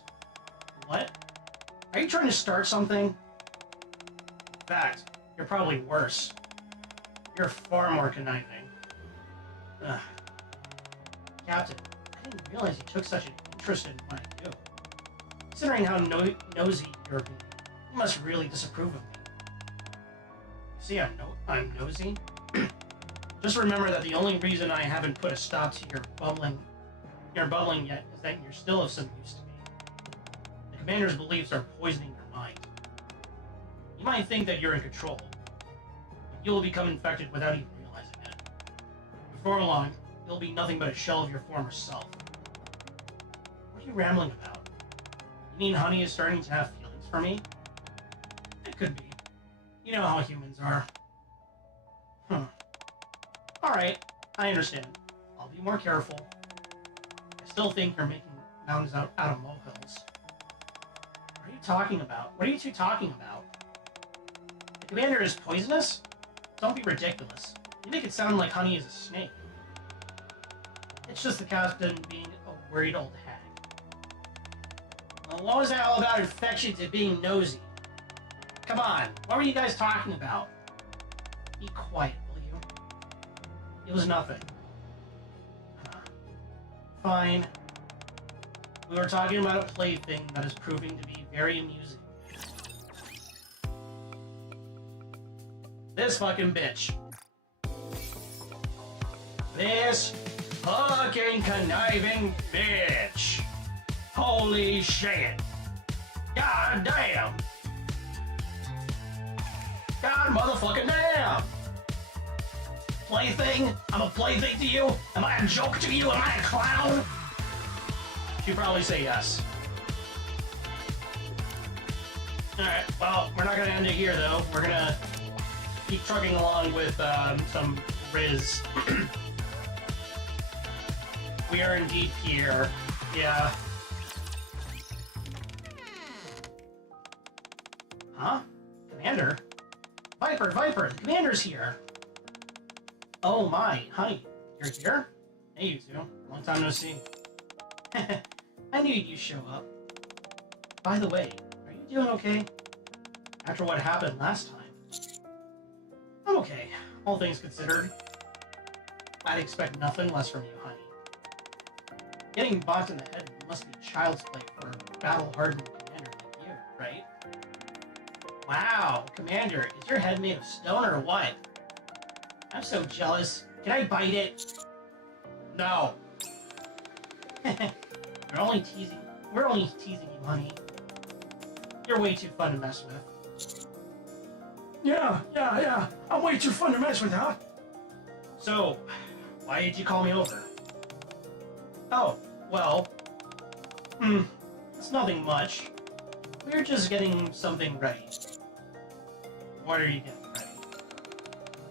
What? Are you trying to start something? In fact, you're probably worse. You're far more conniving. Ugh. Captain, I didn't realize you took such an interest in what I do. Considering how nosy you're being, you must really disapprove of me. You see, I'm nosy? Just remember that the only reason I haven't put a stop to your bubbling yet is that you're still of some use to me. The commander's beliefs are poisoning your mind. You might think that you're in control, but you'll become infected without even realizing it. Before long, you'll be nothing but a shell of your former self. What are you rambling about? You mean Honey is starting to have feelings for me? It could be. You know how humans are. Alright, I understand. I'll be more careful. I still think you're making mountains out of molehills. What are you talking about? What are you two talking about? The commander is poisonous? Don't be ridiculous. You make it sound like Honey is a snake. It's just the captain being a worried old hag. Well, what was that all about infection to being nosy? Come on, what were you guys talking about? Be quiet, will you? It was nothing. Fine. We were talking about a plaything that is proving to be very amusing. This fucking bitch. This fucking conniving bitch. Holy shit. God damn. God motherfucking damn. Plaything? I'm a plaything to you? Am I a joke to you? Am I a clown? She'd probably say yes. Alright, well, we're not gonna end it here though. We're gonna keep trucking along with some Riz. We are indeed here. Yeah. Huh? Commander? Viper, the commander's here! Oh my, Honey, you're here? Hey you two, long time no see. I knew you'd show up. By the way, are you doing okay? After what happened last time? I'm okay, all things considered. I'd expect nothing less from you, honey. Getting bonked in the head must be child's play for a battle-hardened commander like you, right? Wow, Commander, is your head made of stone or what? I'm so jealous. Can I bite it? No. We're only teasing you, honey. You're way too fun to mess with. Yeah. I'm way too fun to mess with, huh? So, why did you call me over? Oh, well... it's nothing much. We're just getting something ready. What are you getting ready?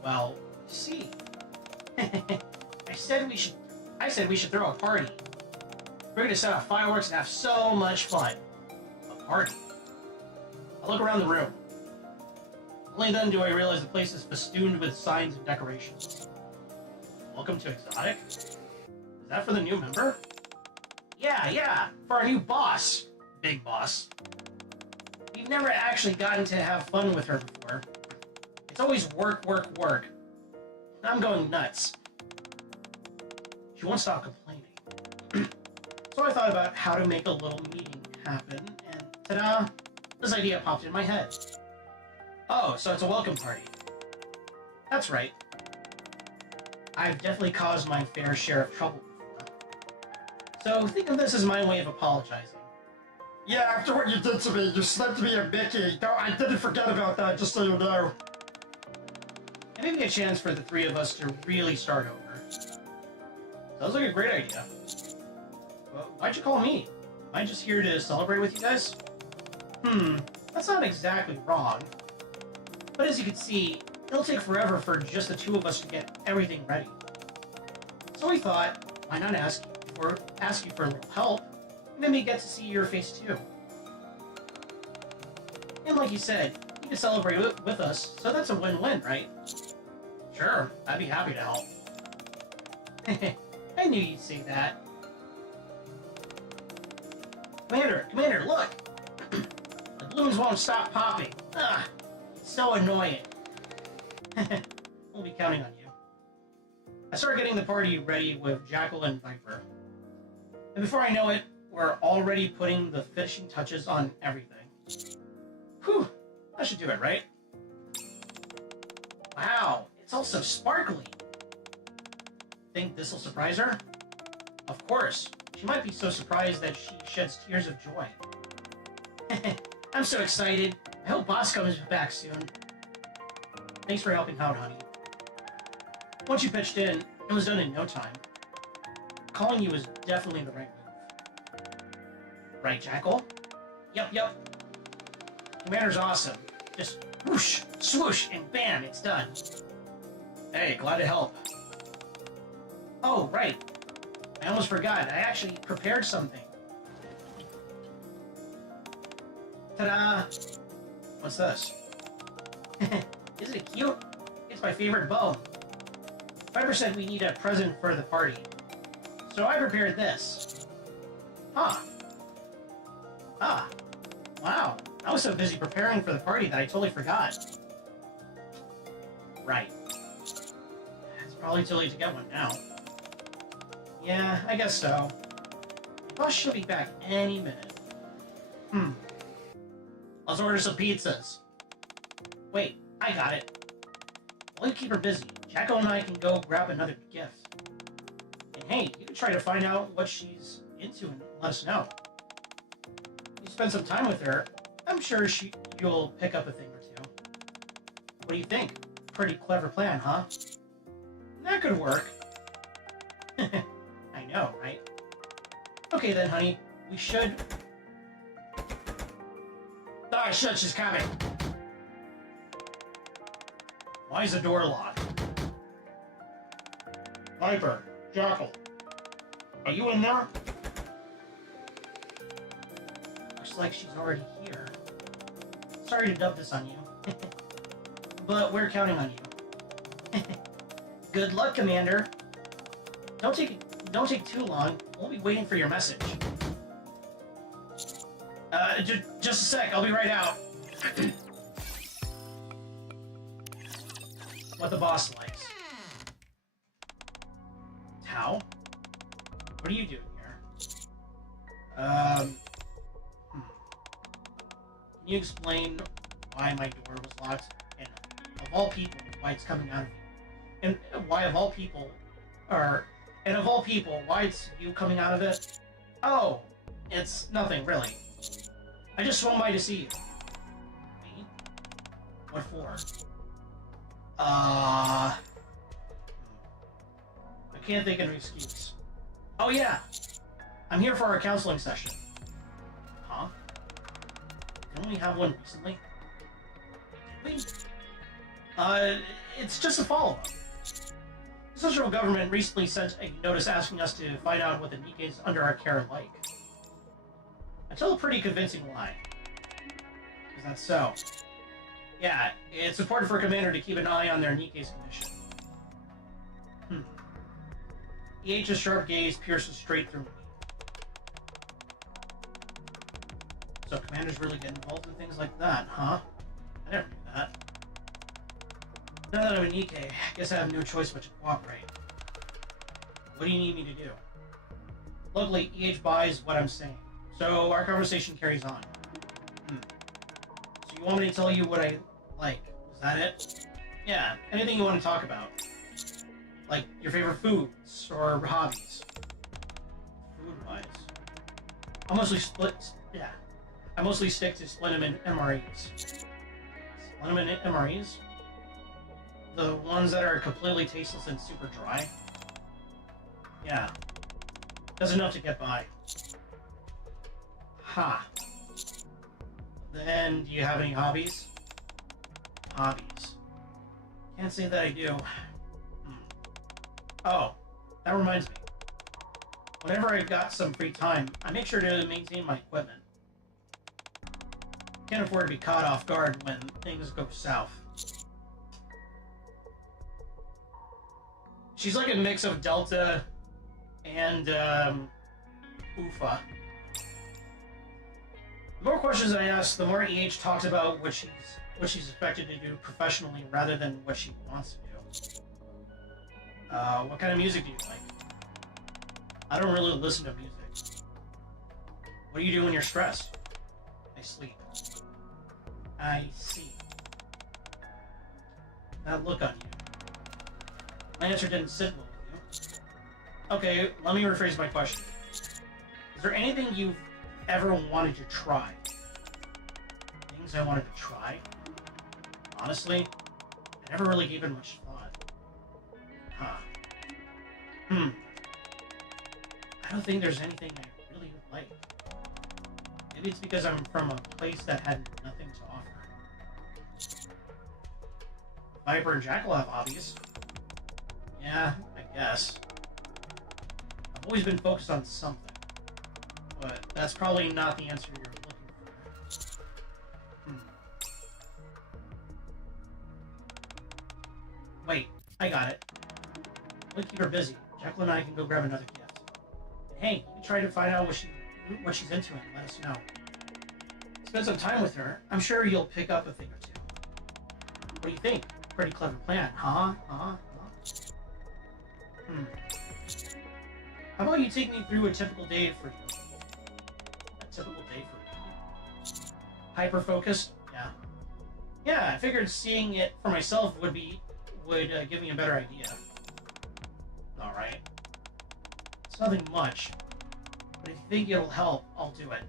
Well, see. I said we should throw a party. We're gonna set off fireworks and have so much fun. A party? I look around the room. Only then do I realize the place is festooned with signs and decorations. Welcome to Exotic? Is that for the new member? Yeah, for our new boss. Big boss. We've never actually gotten to have fun with her before. It's always work. I'm going nuts. She won't stop complaining. So I thought about how to make a little meeting happen, and ta-da! This idea popped in my head. Oh, so it's a welcome party. That's right. I've definitely caused my fair share of trouble before. So think of this as my way of apologizing. Yeah, after what you did to me, you slipped me a Mickey. No, I didn't forget about that, just so you know. And maybe a chance for the three of us to really start over. Sounds like a great idea. Well, why'd you call me? Am I just here to celebrate with you guys? That's not exactly wrong. But as you can see, it'll take forever for just the two of us to get everything ready. So we thought, why not ask you for a little help, and maybe get to see your face too. And like you said, you can celebrate with us, so that's a win-win, right? Sure, I'd be happy to help. I knew you'd say that. Commander, look! The balloons won't stop popping. Ugh, it's so annoying. We'll be counting on you. I started getting the party ready with Jackal and Viper. And before I know it, we're already putting the finishing touches on everything. Whew, that should do it, right? Wow, it's all so sparkly. Think this'll surprise her? Of course. She might be so surprised that she sheds tears of joy. I'm so excited. I hope Boss comes back soon. Thanks for helping out, honey. Once you pitched in, it was done in no time. Calling you was definitely the right move. Right, Jackal? Yep. Commander's awesome. Just whoosh, swoosh, and bam, it's done. Hey, glad to help. Oh, right. I almost forgot. I actually prepared something. Ta-da! What's this? Isn't it cute? It's my favorite bow. Viper said we need a present for the party. So I prepared this. Wow. I was so busy preparing for the party that I totally forgot. Right. It's probably too late to get one now. Yeah, I guess so. Boss should be back any minute. Let's order some pizzas. Wait, I got it. While you keep her busy, Jacko and I can go grab another gift. And hey, you can try to find out what she's into and let us know. You spend some time with her, I'm sure you'll pick up a thing or two. What do you think? Pretty clever plan, huh? That could work. I know, right? Okay then, honey. We should... Ah, shit, she's coming! Why is the door locked? Viper, Jackal, are you in there? Looks like she's already here. Sorry to dub this on you. But we're counting on you. Good luck, Commander. Don't take too long. We'll be waiting for your message. Just a sec. I'll be right out. What the boss likes. How? What are you doing here? Can you explain why my door was locked? And of all people, why it's coming out of you? And why of all people, why it's you coming out of it? Oh, it's nothing, really. I just swung by to see you. Me? What for? I can't think of an excuse. Oh yeah! I'm here for our counseling session. Huh? Didn't we have one recently? Did we? It's just a follow-up. The central government recently sent a notice asking us to find out what the NIKKEs under our care are like. I tell a pretty convincing lie. Is that so? Yeah, it's important for a commander to keep an eye on their NIKKE's condition. EH's sharp gaze pierces straight through me. So commanders really get involved in things like that, huh? I never knew that. Now that I'm a NIKKE, I guess I have no choice but to cooperate. What do you need me to do? Luckily, EH buys what I'm saying, so our conversation carries on. So you want me to tell you what I like? Is that it? Yeah, anything you want to talk about. Like your favorite foods or hobbies. Food-wise. I mostly stick to split them in MREs. Split them in MREs? The ones that are completely tasteless and super dry? Yeah. That's enough to get by. Ha. Then, do you have any hobbies? Hobbies. Can't say that I do. Oh, that reminds me. Whenever I've got some free time, I make sure to maintain my equipment. Can't afford to be caught off guard when things go south. She's like a mix of Delta and UFA. The more questions I ask, the more EH talks about what she's expected to do professionally rather than what she wants to do. What kind of music do you like? I don't really listen to music. What do you do when you're stressed? I sleep. I see. That look on you. My answer didn't sit well with you. Okay, let me rephrase my question. Is there anything you've ever wanted to try? Things I wanted to try? Honestly, I never really gave it much thought. Huh. I don't think there's anything I really like. Maybe it's because I'm from a place that had nothing to offer. Viper and Jackal have hobbies. Yeah, I guess. I've always been focused on something. But that's probably not the answer you're looking for. Wait, I got it. We'll keep her busy. Jekyll and I can go grab another gift. And hey, you can try to find out what she's into and let us know. Spend some time with her. I'm sure you'll pick up a thing or two. What do you think? Pretty clever plan, huh? How about you take me through a typical day for you? A typical day for me? Hyper-focused? Yeah. Yeah, I figured seeing it for myself would give me a better idea. Alright. It's nothing much, but if you think it'll help, I'll do it.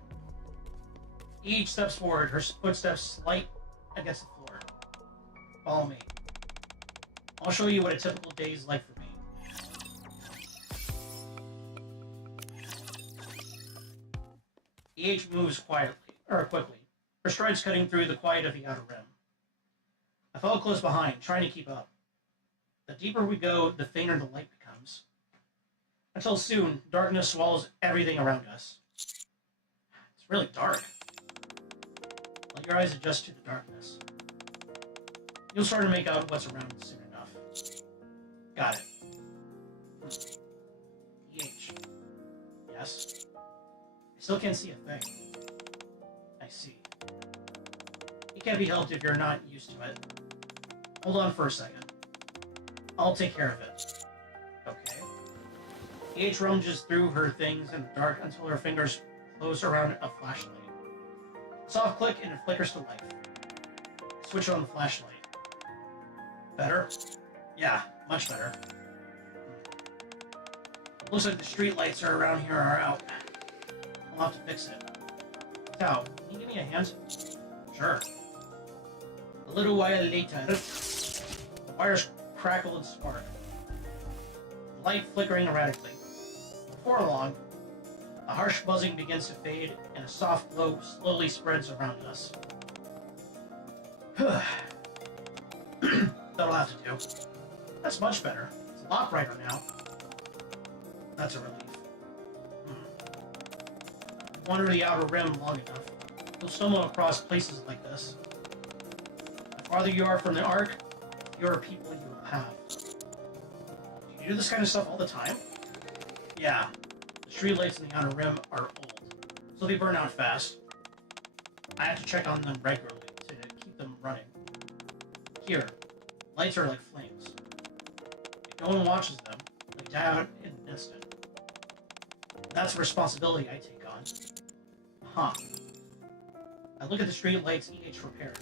Each steps forward, her footsteps slight against the floor. Follow me. I'll show you what a typical day is like for me. EH moves quickly, her strides cutting through the quiet of the outer rim. I follow close behind, trying to keep up. The deeper we go, the fainter the light becomes. Until soon, darkness swallows everything around us. It's really dark. Let your eyes adjust to the darkness. You'll start to make out what's around soon enough. Got it. EH. Yes? I still can't see a thing. I see. It can't be helped if you're not used to it. Hold on for a second. I'll take care of it. Okay. EH rummages through her things in the dark until her fingers close around a flashlight. Soft click and it flickers to life. Switch on the flashlight. Better? Yeah, much better. Looks like the street lights are around here are out. I'll have to fix it. Tao, can you give me a hand? Sure. A little while later, the wires crackle and spark. The light flickering erratically. Before long, a harsh buzzing begins to fade, and a soft glow slowly spreads around us. That'll have to do. That's much better. It's a lot brighter now. That's a relief. Wander the outer rim long enough, you'll stumble across places like this. The farther you are from the Ark, the fewer people you will have. Do you do this kind of stuff all the time? Yeah. The streetlights in the outer rim are old, so they burn out fast. I have to check on them regularly to keep them running. Here, lights are like flames. If no one watches them, they die out in an instant. That's a responsibility I take on. Huh. I look at the street lights EH repaired.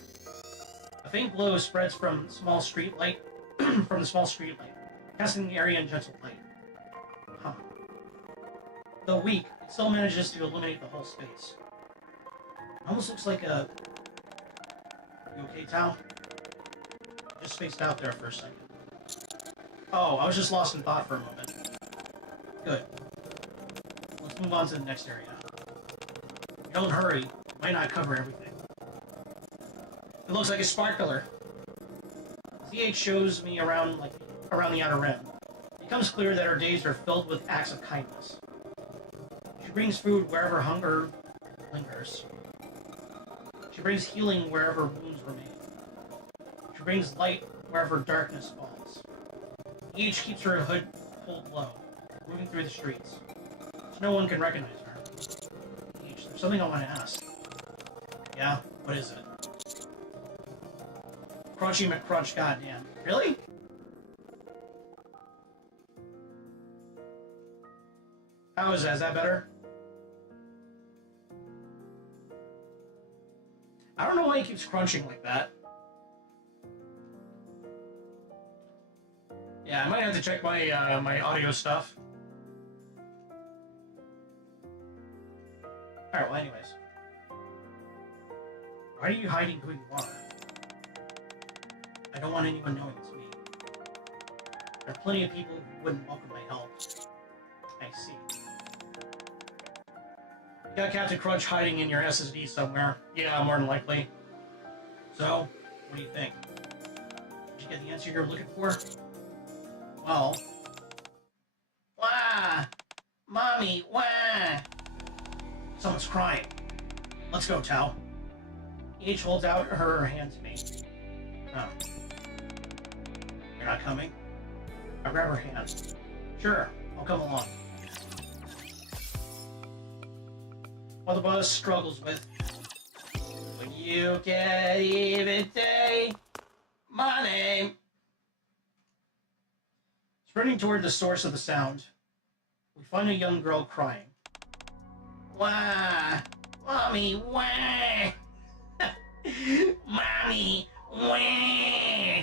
A faint glow spreads from the small street light, casting the area in gentle light. Huh. Though weak, it still manages to illuminate the whole space. It almost looks like a... You okay, Tao? Just spaced out there for a second. Oh, I was just lost in thought for a moment. Good. Let's move on to the next area. Don't hurry. It might not cover everything. It looks like a sparkler. ZH shows me around the outer rim. It becomes clear that her days are filled with acts of kindness. She brings food wherever hunger lingers. She brings healing wherever wounds remain. She brings light wherever darkness falls. Each keeps her hood pulled low, moving through the streets, so no one can recognize her. Each, there's something I want to ask. Yeah? What is it? Crunchy McCrunch, goddamn. Really? How is that? Is that better? I don't know why he keeps crunching like that. Yeah, I might have to check my my audio stuff. Alright, well anyways. Why are you hiding who you are? I don't want anyone knowing it's me. There are plenty of people who wouldn't welcome my help. I see. You got Captain Crunch hiding in your SSD somewhere. Yeah, more than likely. So, what do you think? Did you get the answer you're looking for? Well... Wah! Mommy, wah! Someone's crying. Let's go, Tao. EH holds out her hand to me. Oh. You're not coming? I grab her hand. Sure, I'll come along. While the buzz struggles with... When you can't even say my name. Sprinting toward the source of the sound, we find a young girl crying. Wah! Mommy, wah! Mommy, wah!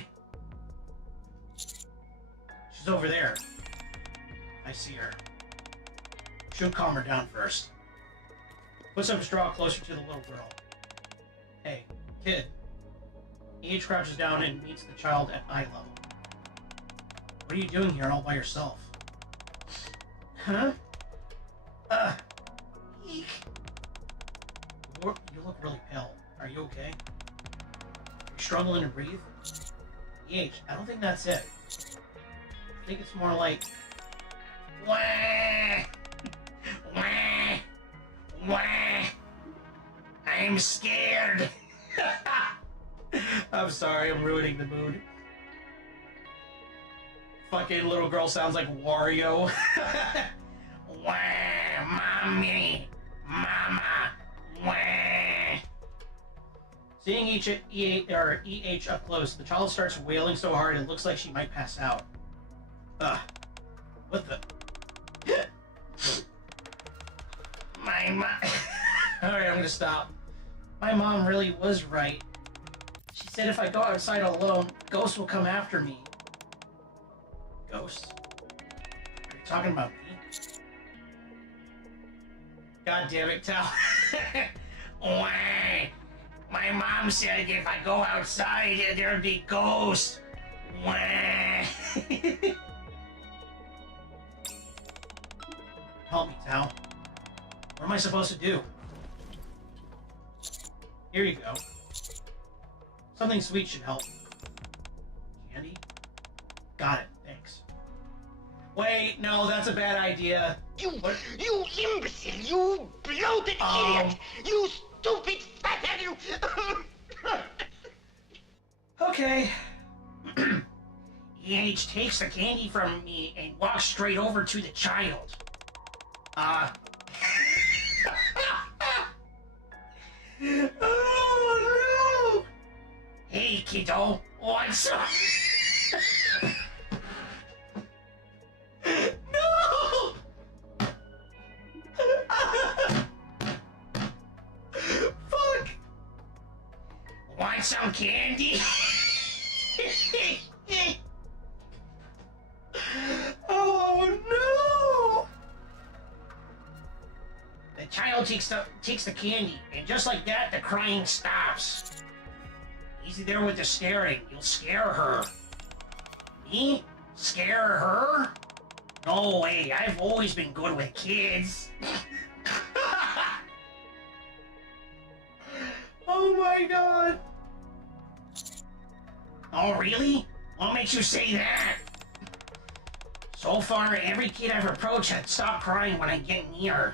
She's over there. I see her. Should calm her down first. Put some straw closer to the little girl. Hey, kid. EH crouches down and meets the child at eye level. What are you doing here all by yourself? Huh? Eek. You look really pale. Are you okay? Are you struggling to breathe? EH, I don't think that's it. I think it's more like... Wah! Wah! Wah! I'm scared! I'm sorry, I'm ruining the mood. Fucking little girl sounds like Wario. Wah! Mommy! Mama! Wah! Seeing EH up close, the child starts wailing so hard it looks like she might pass out. Ugh. What the... My mom... Alright, I'm gonna stop. My mom really was right. She said if I go outside alone, ghosts will come after me. Ghosts? Are you talking about me? God damn it, Tal. Why? My mom said if I go outside, there'd be ghosts. Why? Help me, Tal. What am I supposed to do? Here you go. Something sweet should help. Candy? Got it, thanks. Wait, no, that's a bad idea. You imbecile! You bloated idiot! You stupid fathead! You... Okay. EH takes the candy from me and walks straight over to the child. Oh no! Hey kiddo, what's up? No! Fuck! Want some candy? Oh no! The child takes the candy, and just like that, the crying stops. Easy there with the staring. You'll scare her. Me? Scare her? No way. I've always been good with kids. Oh my god. Oh really? What makes you say that? So far, every kid I've approached had stopped crying when I get near.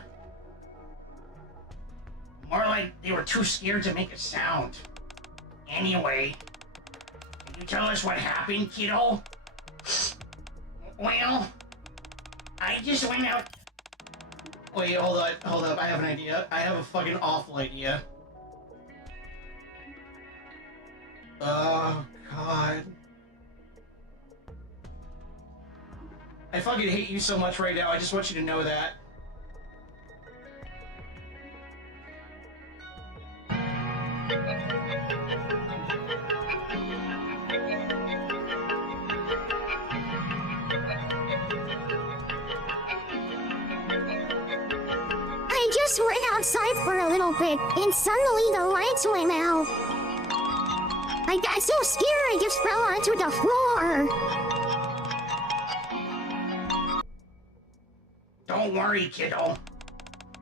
More like they were too scared to make a sound. Anyway, can you tell us what happened, kiddo? Well, I just went out... Wait, hold up, I have an idea. I have a fucking awful idea. Oh, God. I fucking hate you so much right now, I just want you to know that. I just went outside for a little bit, and suddenly the lights went out. I got so scared I just fell onto the floor. Don't worry, kiddo.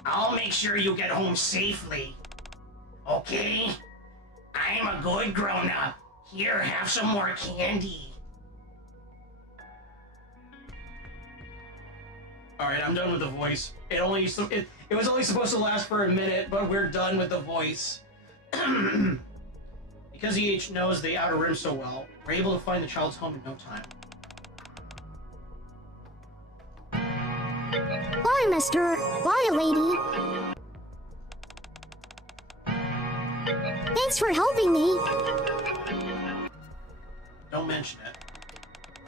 I'll make sure you get home safely. Okay? I'm a good grown-up. Here, have some more candy. Alright, I'm done with the voice. It was only supposed to last for a minute, but we're done with the voice. Because EH knows the Outer Rim so well, we're able to find the child's home in no time. Bye, mister. Bye, lady. Thanks for helping me. Don't mention it.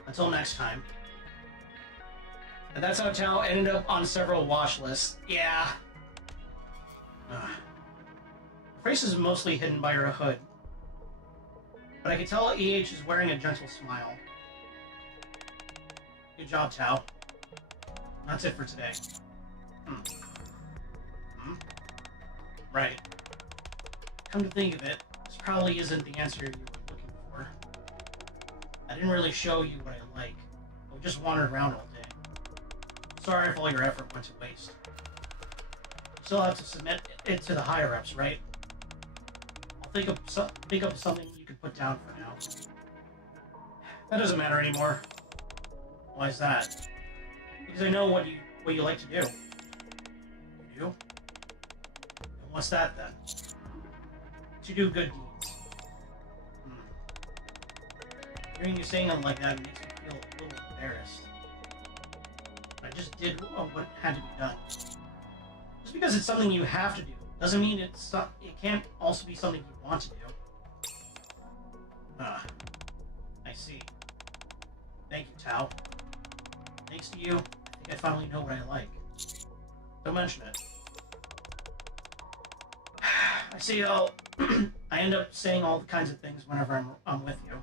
Until next time. And that's how Tao ended up on several watch lists. Yeah. Her face is mostly hidden by her hood. But I can tell EH is wearing a gentle smile. Good job, Tao. That's it for today. Right. Come to think of it, this probably isn't the answer you were looking for. I didn't really show you what I like. I just wandered around all day. Sorry if all your effort went to waste. You still have to submit it to the higher-ups, right? I'll think up something you can put down for now. That doesn't matter anymore. Why is that? Because I know what you like to do. You do? And what's that then? To do good deeds. Hearing you saying them like that makes me feel a little embarrassed. I just did what had to be done. Just because it's something you have to do doesn't mean it can't also be something you want to do. I see. Thank you, Tao. Thanks to you, I think I finally know what I like. Don't mention it. I see. I end up saying all the kinds of things whenever I'm with you.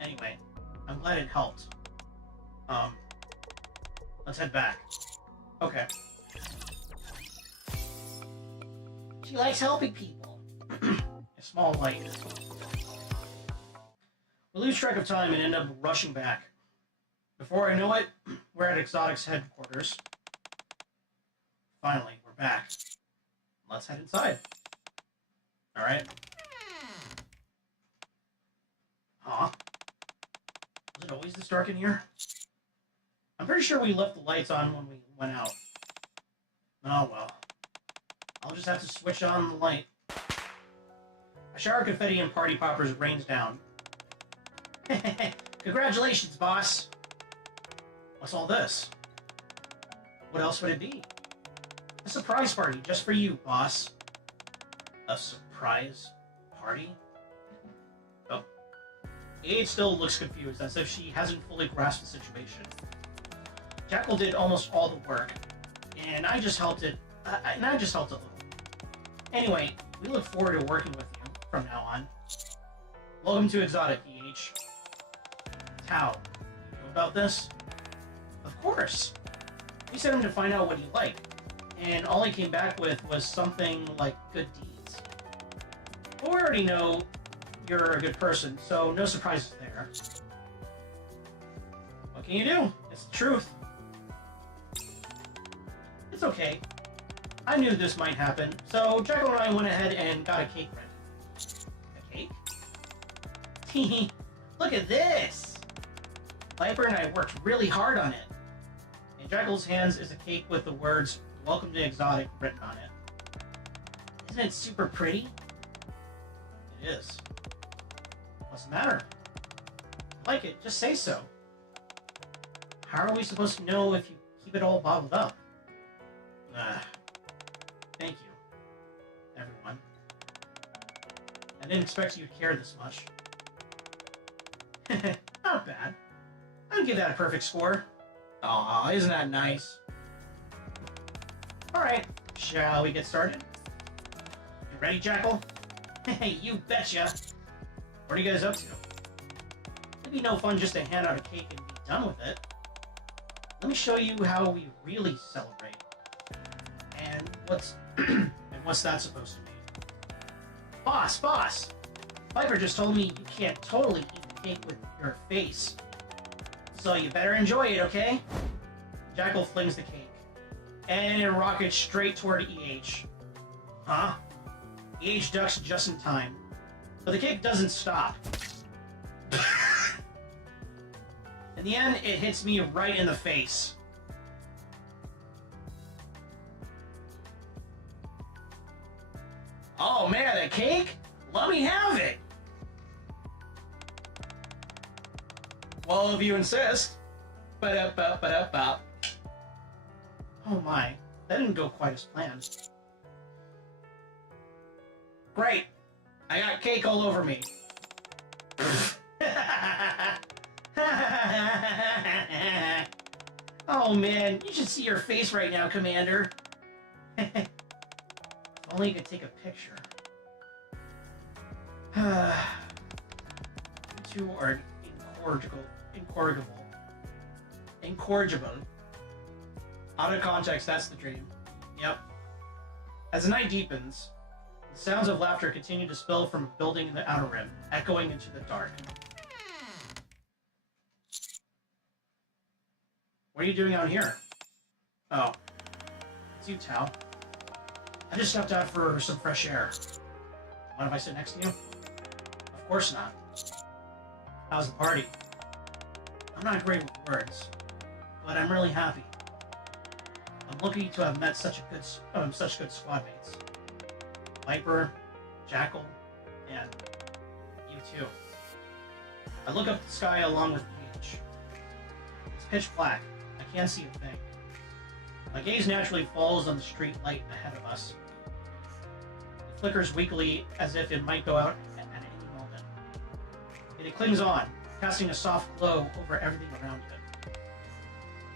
Anyway, I'm glad it helped. Let's head back. Okay. She likes helping people. A small light. We lose track of time and end up rushing back. Before I know it, we're at Exotic's headquarters. Finally, we're back. Let's head inside. Alright. Huh? Was it always this dark in here? I'm pretty sure we left the lights on when we went out. Oh well. I'll just have to switch on the light. A shower of confetti and party poppers rains down. Congratulations, boss! What's all this? What else would it be? A surprise party just for you, boss. A surprise party? Oh. Ade still looks confused, as if she hasn't fully grasped the situation. Jackal did almost all the work, and I just helped it. A little. Anyway, we look forward to working with you from now on. Welcome to Exotic, EH. Tao, you know about this? Of course. We sent him to find out what he liked, and all he came back with was something like good deeds. But we already know you're a good person, so no surprises there. What can you do? It's the truth. It's okay. I knew this might happen, so Jackal and I went ahead and got a cake ready. A cake? Hehe, look at this! Viper and I worked really hard on it. In Jackal's hands is a cake with the words, "Welcome to Exotic," written on it. Isn't it super pretty? It is. What's the matter? Like it, just say so. How are we supposed to know if you keep it all bottled up? Thank you, everyone. I didn't expect you to care this much. Not bad. I'd give that a perfect score. Aw, isn't that nice? Alright, shall we get started? You ready, Jackal? Hey, you betcha! What are you guys up to? It'd be no fun just to hand out a cake and be done with it. Let me show you how we really celebrate. And what's that supposed to mean? Boss! Viper just told me you can't totally eat the cake with your face. So you better enjoy it, okay? Jackal flings the cake, and it rockets straight toward EH. Huh? EH ducks just in time, but the cake doesn't stop. In the end, it hits me right in the face. Oh man, a cake? Let me have it! Well, if you insist. Ba-da-ba-ba-da-ba. Oh my, that didn't go quite as planned. Great! I got cake all over me. Oh man, you should see your face right now, Commander. If only you could take a picture. You two are incorrigible. Out of context, that's the dream. Yep. As the night deepens, the sounds of laughter continue to spill from a building in the outer rim, echoing into the dark. What are you doing out here? Oh. It's you, Tao. I just stepped out for some fresh air. Mind if I sit next to you? Of course not. How's the party? I'm not great with words, but I'm really happy. I'm lucky to have met such good squad mates. Viper, Jackal, and you too. I look up at the sky along with EH. It's pitch black. I can't see a thing. My gaze naturally falls on the street light ahead of us. It flickers weakly as if it might go out at any moment. Yet it clings on, casting a soft glow over everything around it.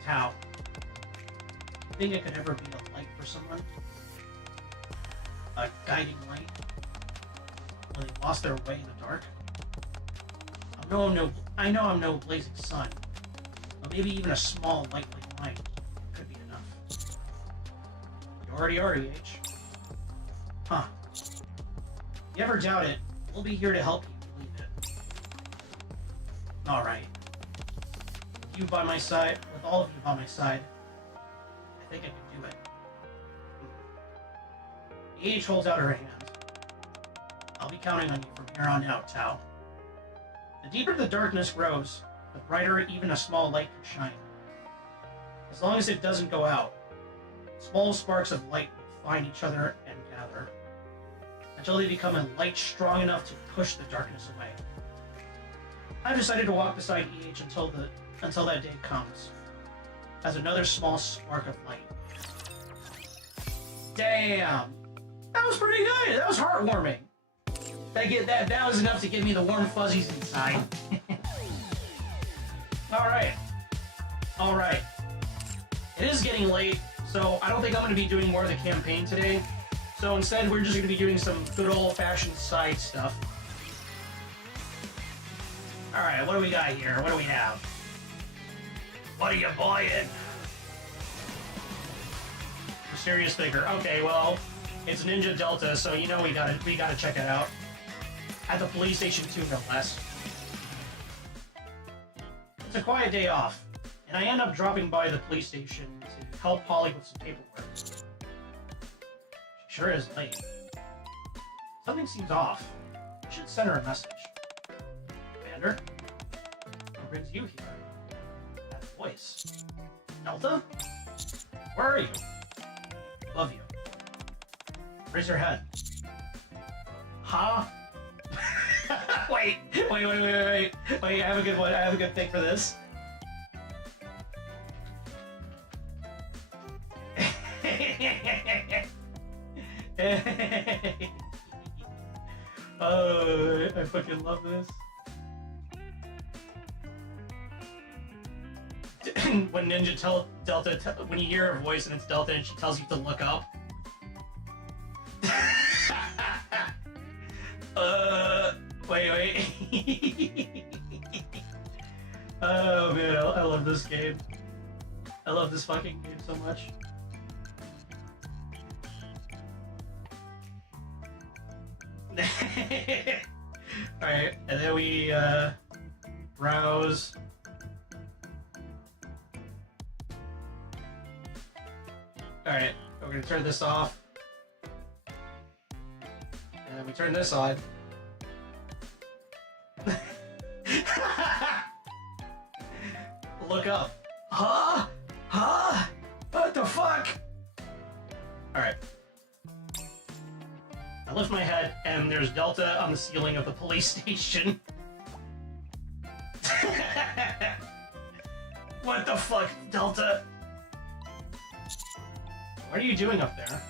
Tao, do you think it could ever be a light for someone? A guiding light when they lost their way in the dark. I know I'm no blazing sun, but maybe even a small light like mine could be enough. You already are, EH. Huh. If you ever doubt it, we'll be here to help you believe it. Alright. With you by my side, with all of you by my side, I think I can do it. EH holds out her hand. I'll be counting on you from here on out, Tao. The deeper the darkness grows, the brighter even a small light can shine. As long as it doesn't go out, small sparks of light will find each other and gather, until they become a light strong enough to push the darkness away. I've decided to walk beside EH until that day comes, as another small spark of light. Damn! That was pretty good! That was heartwarming! That was enough to give me the warm fuzzies inside. Alright. It is getting late, so I don't think I'm going to be doing more of the campaign today. So instead, we're just going to be doing some good old-fashioned side stuff. Alright, what do we got here? What do we have? What are you buying? Mysterious figure. Okay, well, it's Ninja Delta, so you know we gotta check it out. At the police station too, no less. It's a quiet day off, and I end up dropping by the police station to help Holly with some paperwork. She sure is late. Something seems off. I should send her a message. Commander? What brings you here? That voice. Delta? Where are you? Love you. Raise your head. Huh? Wait, I have a good one. I have a good thing for this. Oh, I fucking love this. When Delta, when you hear her voice and it's Delta and she tells you to look up. Wait. Oh man, I love this game. I love this fucking game so much. Alright, and then we browse. Alright, we're gonna turn this off. And then we turn this on. Look up. Huh? What the fuck? Alright. I lift my head, and there's Delta on the ceiling of the police station. What the fuck, Delta? What are you doing up there?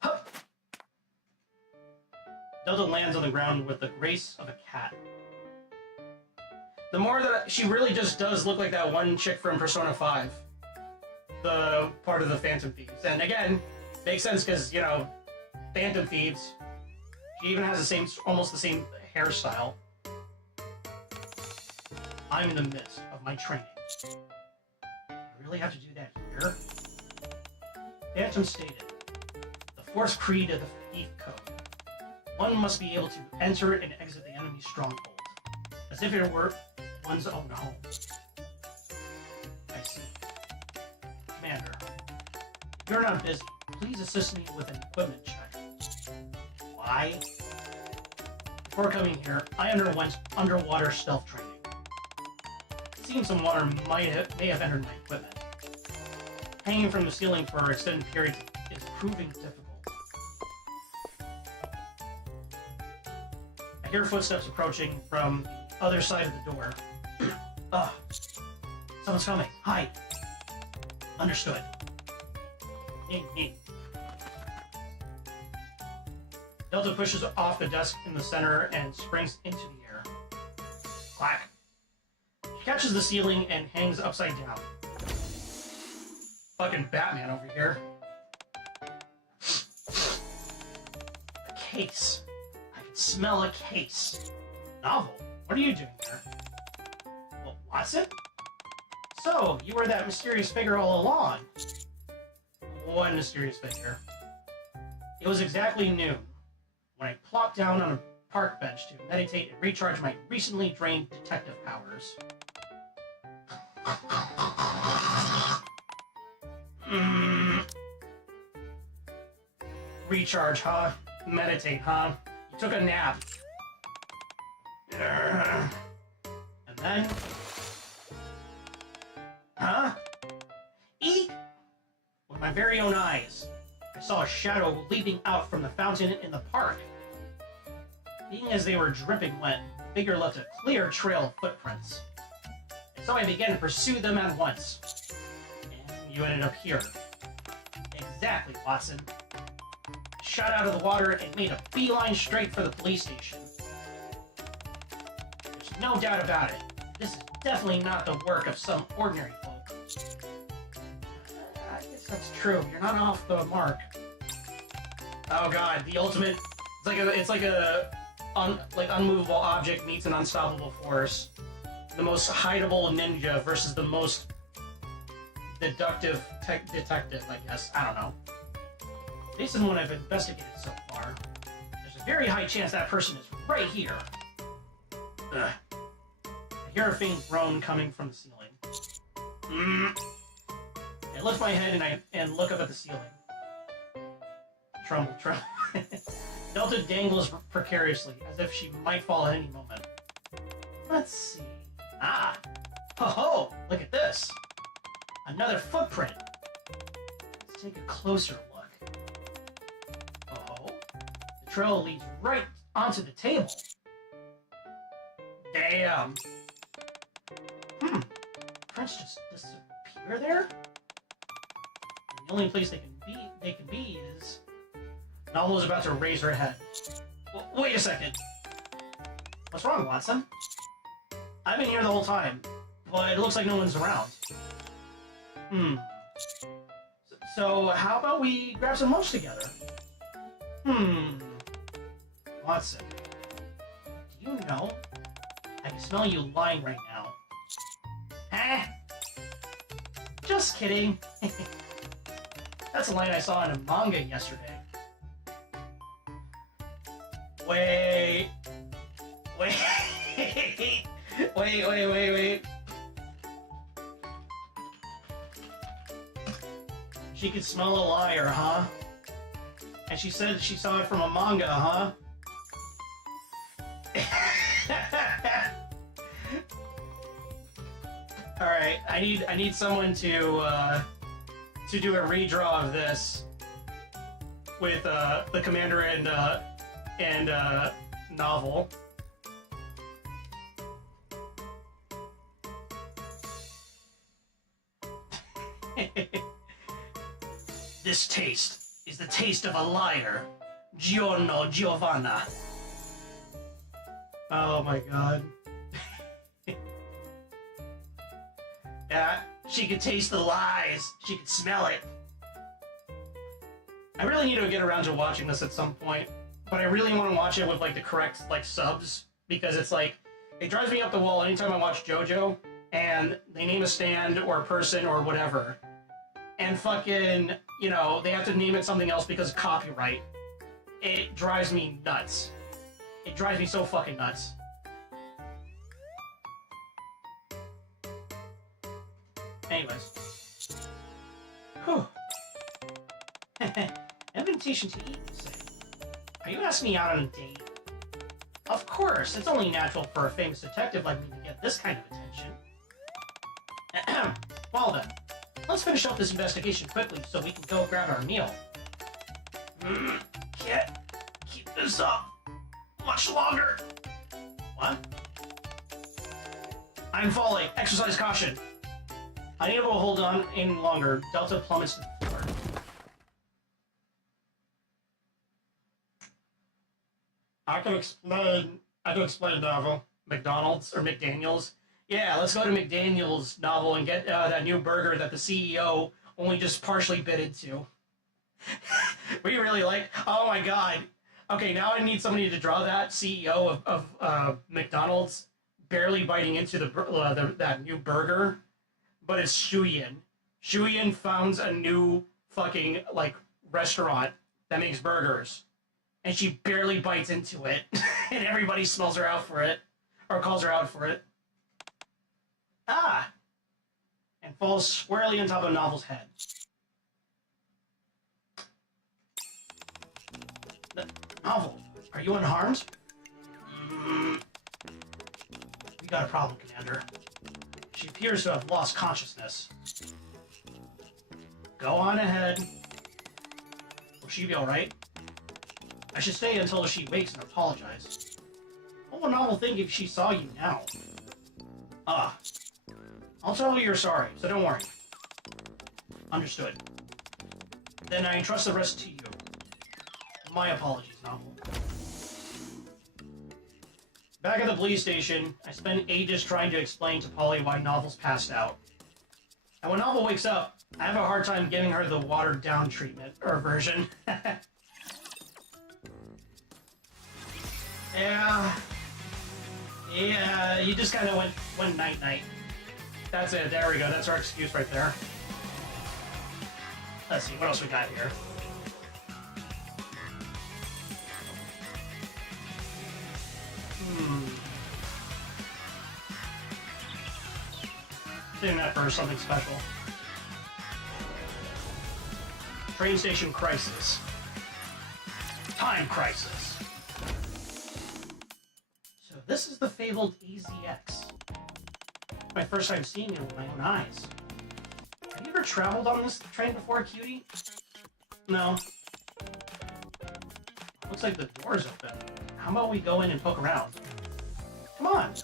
Huh. Delta lands on the ground with the grace of a cat. The more that she really just does look like that one chick from Persona 5. The part of the Phantom Thieves. And again, makes sense because, you know, Phantom Thieves, she even has almost the same hairstyle. I'm in the midst of my training. I really have to do that here? Phantom stated, the fourth creed of the Thief Code. One must be able to enter and exit the enemy's stronghold, as if it were one's own home. I see. Commander, if you're not busy, please assist me with an equipment check. Why? Before coming here, I underwent underwater stealth training. Seeing some water may have entered my equipment. Hanging from the ceiling for extended periods is proving difficult. I hear footsteps approaching from the other side of the door. Someone's coming. Hide. Understood. Neat. Delta pushes off the desk in the center and springs into the air. Clack. She catches the ceiling and hangs upside down. Fucking Batman over here. case. I can smell a case. Novel, what are you doing there? Well, Watson? So, you were that mysterious figure all along. What mysterious figure? It was exactly noon when I plopped down on a park bench to meditate and recharge my recently drained detective powers. Recharge, huh? Meditate, huh? You took a nap. And then... Huh? Eek! With my very own eyes, I saw a shadow leaping out from the fountain in the park. Being as they were dripping wet, the figure left a clear trail of footprints. And so I began to pursue them at once. And you ended up here. Exactly, Watson. I shot out of the water and made a beeline straight for the police station. There's no doubt about it. This is definitely not the work of some ordinary folk. I guess that's true. You're not off the mark. Oh god, the ultimate... It's like a unmovable object meets an unstoppable force. The most hideable ninja versus the most deductive detective, I guess. I don't know. Based on what I've investigated so far, there's a very high chance that person is right here. Ugh. I hear a faint groan coming from the ceiling. I lift my head and look up at the ceiling. Tremble. Delta dangles precariously, as if she might fall at any moment. Let's see. Ah! Ho-ho! Look at this! Another footprint! Let's take a closer look. Oh, the trail leads right onto the table. Damn! Prints just disappear there? And the only place they can be is... Novel is about to raise her head. Wait a second. What's wrong, Watson? I've been here the whole time, but it looks like no one's around. So how about we grab some lunch together? Watson, do you know? I can smell you lying right now. Huh? Just kidding. That's a line I saw in a manga yesterday. Wait. She could smell a liar, huh? And she said she saw it from a manga, huh? Alright, I need someone to do a redraw of this with the commander and Novel. This taste is the taste of a liar. Giorno Giovanna. Oh my god. Yeah, she could taste the lies. She could smell it. I really need to get around to watching this at some point. But I really want to watch it with, like, the correct, like, subs. Because it's, like, it drives me up the wall anytime I watch JoJo. And they name a stand or a person or whatever. And fucking, you know, they have to name it something else because of copyright. It drives me nuts. It drives me so fucking nuts. Anyways. Whew. Invitation to eat, you say? Are you asking me out on a date? Of course, it's only natural for a famous detective like me to get this kind of attention. Well then, let's finish up this investigation quickly so we can go grab our meal. Can't keep this up much longer. What? I'm falling. Exercise caution. Unable to hold on any longer, Delta plummets to the floor. I can explain, Novel. McDonald's or McDaniel's? Yeah, let's go to McDaniel's, Novel, and get that new burger that the CEO only just partially bit into. We really like... Oh my god. Okay, now I need somebody to draw that CEO of McDonald's barely biting into that new burger, but it's Shuyin. Shuyin founds a new fucking like restaurant that makes burgers, and she barely bites into it, and everybody smells her out for it, or calls her out for it. Ah! And falls squarely on top of Novel's head. Novel, are you unharmed? We got a problem, Commander. She appears to have lost consciousness. Go on ahead. Will she be alright? I should stay until she wakes and apologize. What will Novel think if she saw you now? Ah. I'll tell her you're sorry, so don't worry. Understood. Then I entrust the rest to you. My apologies, Novel. Back at the police station, I spent ages trying to explain to Polly why Novel's passed out. And when Novel wakes up, I have a hard time giving her the watered-down treatment, or version. Yeah, you just kind of went night-night. That's it, there we go, that's our excuse right there. Let's see, what else we got here? Saving that for something special. Train station crisis. Time crisis. So this is the fabled EZX. My first time seeing it with my own eyes. Have you ever traveled on this train before, cutie? No. Looks like the door's open. How about we go in and poke around? Come on. Are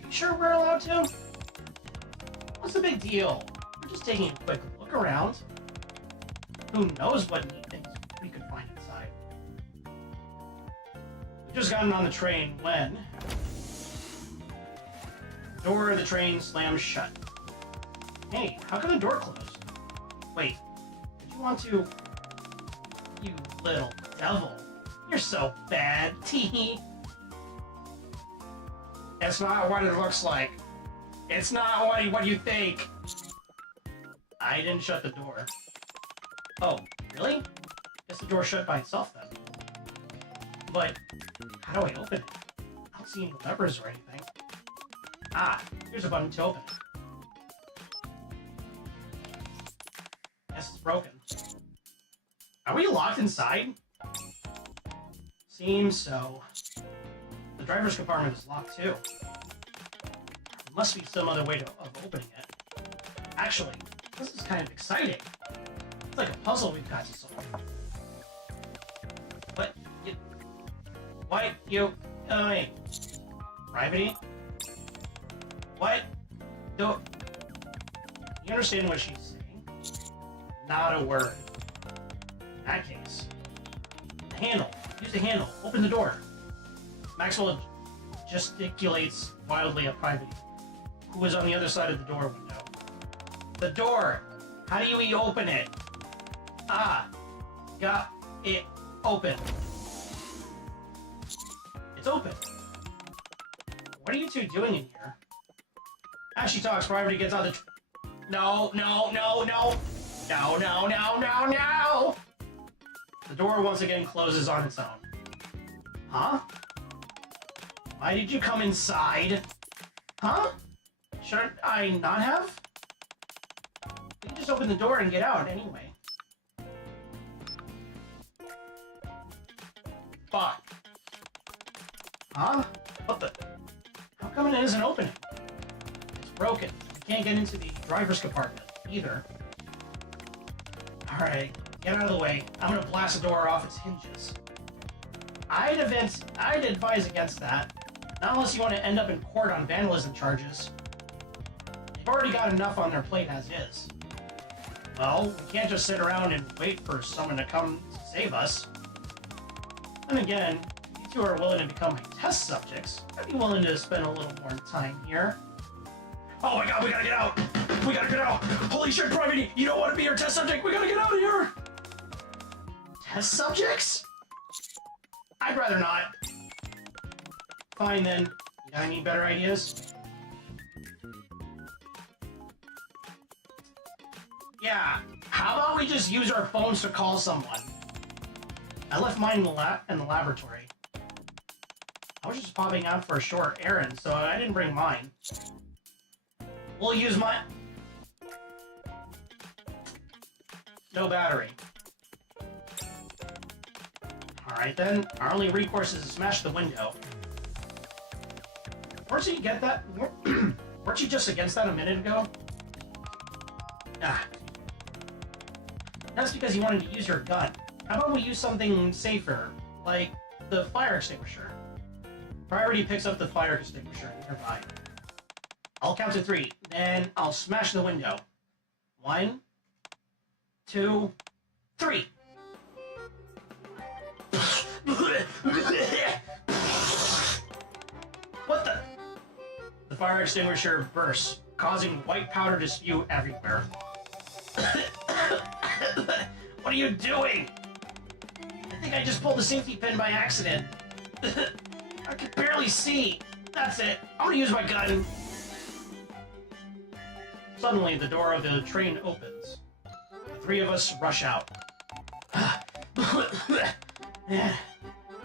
you sure we're allowed to? What's the big deal? We're just taking a quick look around. Who knows what neat things we could find inside. We've just gotten on the train when the door of the train slams shut. Hey, how come the door closed? Wait, did you want to... You little devil. You're so bad, teehee. That's not what it looks like. It's not what you think. I didn't shut the door. Oh, really? Guess the door shut by itself then. But how do I open it? I don't see any levers or anything. Ah, here's a button to open it. Guess it's broken. Are we locked inside? Seems so. The driver's compartment is locked too. There must be some other way of opening it. Actually, this is kind of exciting. It's like a puzzle we've got to solve. What? Wait. Private? What? You understand what she's saying? Not a word. In that case. The handle. Use the handle. Open the door. Maxwell gesticulates wildly at Private, who is on the other side of the door window. The door! How do you open it? Ah! Got it open. It's open. What are you two doing in here? As she talks, Private gets out the... No! The door once again closes on its own. Huh? Why did you come inside? Huh? Should I not have? You can just open the door and get out anyway. Fuck. Huh? What the? How come it isn't opening? It's broken. I can't get into the driver's compartment either. Alright, get out of the way. I'm gonna blast the door off its hinges. I'd advise against that. Not unless you want to end up in court on vandalism charges. They've already got enough on their plate as is. Well, we can't just sit around and wait for someone to come to save us. And again, if you two are willing to become my test subjects, I'd be willing to spend a little more time here. Oh my god, we gotta get out! We gotta get out! Holy shit, Private! You don't want to be our test subject! We gotta get out of here! Test subjects? I'd rather not. Fine then. You got any better ideas? Yeah, how about we just use our phones to call someone? I left mine in the laboratory. I was just popping out for a short errand, so I didn't bring mine. We'll use mine. No battery. Alright then, our only recourse is to smash the window. Weren't you get that? Weren't you just against that a minute ago? Ah. That's because you wanted to use your gun. How about we use something safer, like the fire extinguisher? Priority picks up the fire extinguisher nearby. I'll count to 3, then I'll smash the window. 1, 2, 3. What the? The fire extinguisher bursts, causing white powder to spew everywhere. What are you doing? I think I just pulled the safety pin by accident. I can barely see. That's it. I'm gonna use my gun. Suddenly, the door of the train opens. The 3 of us rush out. Man,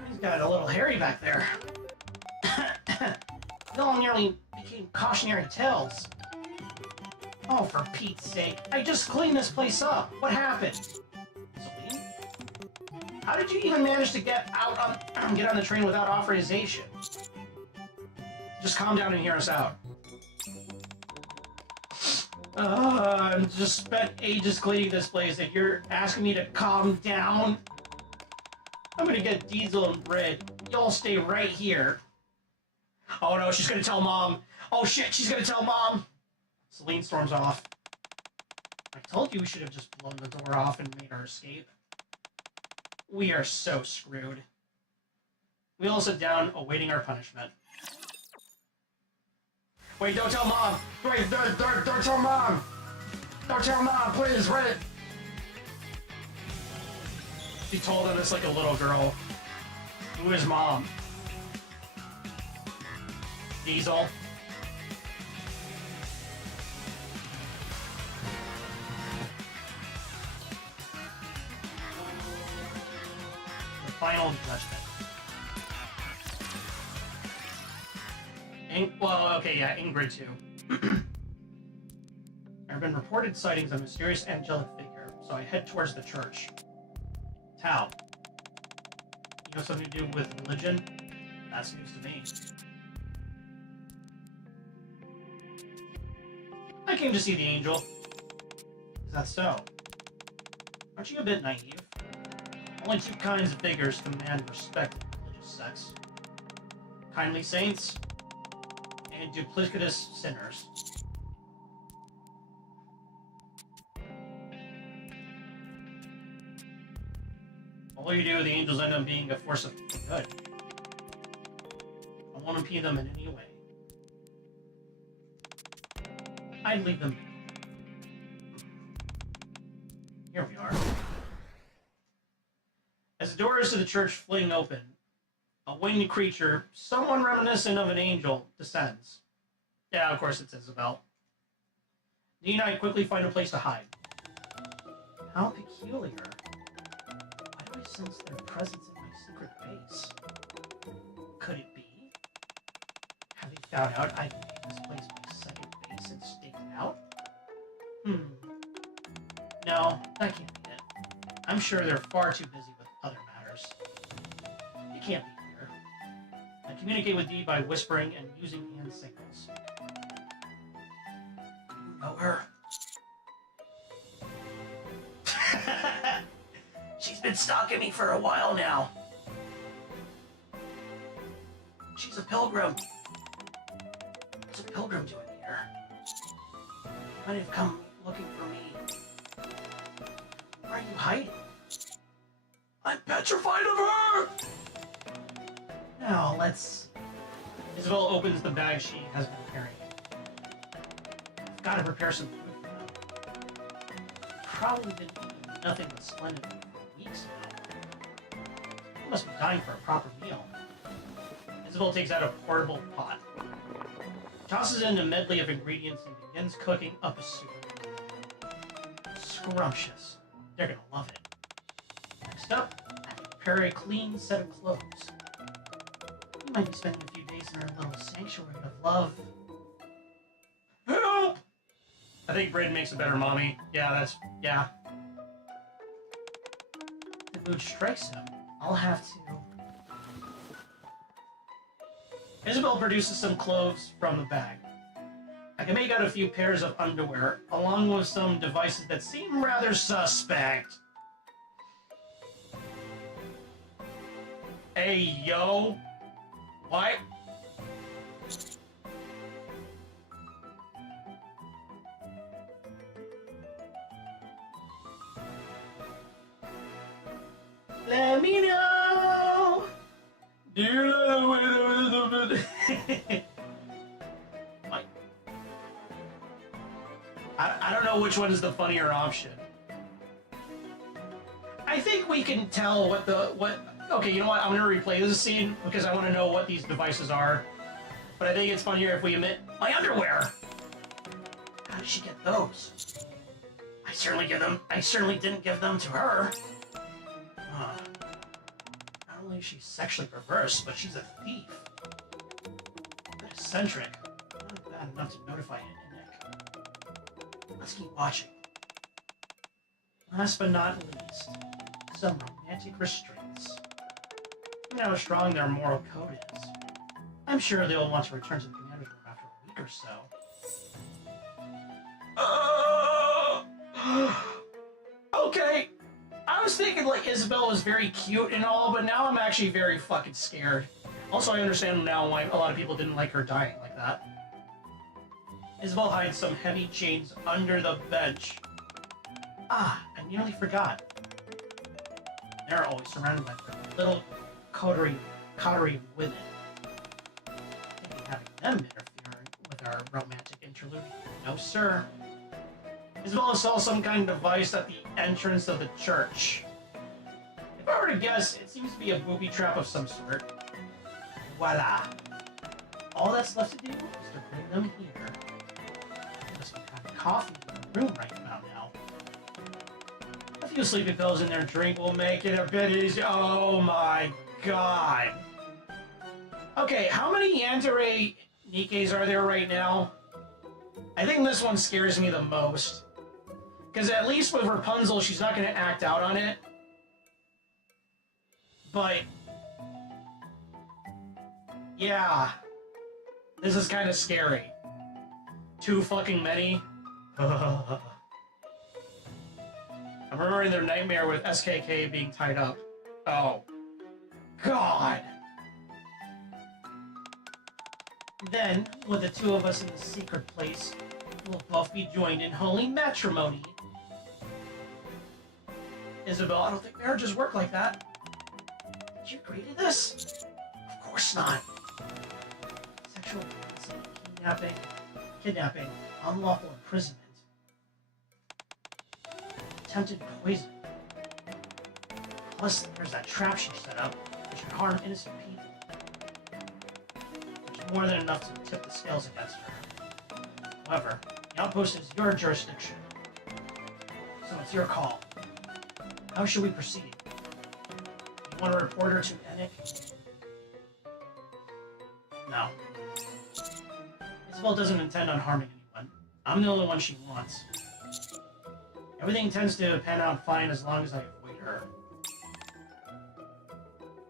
he's got a little hairy back there. It all nearly became cautionary tales. Oh, for Pete's sake. I just cleaned this place up. What happened? Celine? How did you even manage to get on the train without authorization? Just calm down and hear us out. I just spent ages cleaning this place and you're asking me to calm down? I'm gonna get Diesel and Red. Y'all stay right here. Oh no, she's gonna tell Mom. Oh shit, she's gonna tell Mom. Celine storms off. I told you we should have just blown the door off and made our escape. We are so screwed. We all sit down, awaiting our punishment. Wait, don't tell Mom! Wait, don't tell Mom! Don't tell Mom, please, wait! She told us like a little girl. Who is Mom? Diesel? The final judgment. Well, okay, yeah, Ingrid too. There have been reported sightings of a mysterious angelic figure, so I head towards the church. Tao, you know something to do with religion? That's news to me. I came to see the angel. Is that so? Aren't you a bit naive? Only 2 kinds of figures command respect in religious sects. Kindly saints, and duplicitous sinners. All you do, the angels end up being a force of good. I won't impede them in any way. I'd leave them. Here we are. As the doors to the church fling open, a winged creature, somewhat reminiscent of an angel, descends. Yeah, of course it's Isabel. Dee and I quickly find a place to hide. How peculiar. Why do I sense their presence in my secret base? Could it be? Have they found out I've made this place my second base and staked it out? No, that can't be it. I'm sure they're far too busy with other matters. It can't be here. I communicate with Dee by whispering and using hand signals. You know her? She's been stalking me for a while now. She's a pilgrim. What's a pilgrim doing here? Might have come looking for me. Where are you hiding? I'm petrified of her! Now, let's... Isabel opens the bag she has been carrying. I've got to prepare some food for them. Probably been eating nothing but splendid food for weeks now. He must be dying for a proper meal. Isabel takes out a portable pot, tosses in a medley of ingredients, and begins cooking up a soup. Scrumptious. They're gonna love it. Next up, I have to prepare a clean set of clothes. We might be spending a few days in our little sanctuary of love. Help! I think Brayden makes a better mommy. Yeah. The mood strikes him. I'll have to... Isabel produces some clothes from the bag. I can make out a few pairs of underwear, along with some devices that seem rather suspect. Hey, yo. What? Let me know. Do you know what? I don't know which one is the funnier option. I think we can tell what. Okay, you know what? I'm gonna replay this scene because I want to know what these devices are. But I think it's funnier if we omit my underwear. How did she get those? I certainly didn't give them to her. Not only is she sexually perverse, but she's a thief. A bit eccentric. Not bad enough to notify NIKKE. Let's keep watching. Last but not least, some romantic restraints. Given how strong their moral code is, I'm sure they'll want to return to the commander's room after a week or so. Okay. I was thinking like Isabel was very cute and all, but now I'm actually very fucking scared. Also, I understand now why a lot of people didn't like her dying like that. Isabel hides some heavy chains under the bench. Ah, I nearly forgot. They're always surrounded by little coterie of women. Maybe having them interfere with our romantic interlude. No, sir. Isabella saw some kind of device at the entrance of the church. If I were to guess, it seems to be a booby trap of some sort. Voila! All that's left to do is to bring them here. They must be having coffee in the room right about now. A few sleeping pills in their drink will make it a bit easier. Oh my god! Okay, how many Yandere Nikkes are there right now? I think this one scares me the most. Because at least with Rapunzel, she's not going to act out on it. But... yeah. This is kind of scary. Too fucking many. I'm remembering their nightmare with SKK being tied up. Oh. God. Then, with the two of us in the secret place, we'll both be joined in holy matrimony. Isabel, I don't think marriages work like that. Did you agree to this? Of course not. Sexual violence, kidnapping, unlawful imprisonment, attempted poison. Plus, there's that trap she set up, which could harm innocent people. There's more than enough to tip the scales against her. However, the outpost is your jurisdiction, so it's your call. How should we proceed? You want to report her to NIKKE? No. Isabel doesn't intend on harming anyone. I'm the only one she wants. Everything tends to pan out fine as long as I avoid her.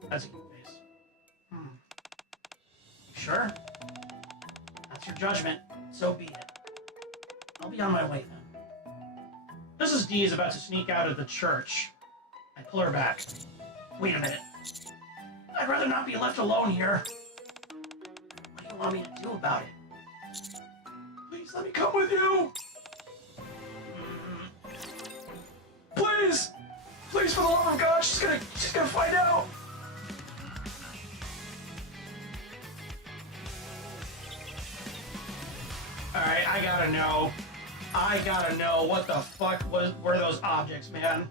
That's a good face. You sure? That's your judgment. So be it. I'll be on my way then. Mrs. D is about to sneak out of the church. I pull her back. Wait a minute. I'd rather not be left alone here. What do you want me to do about it? Please let me come with you! Please! Please, for the love of God, she's gonna find out! Alright, I gotta know. What the fuck were those objects, man?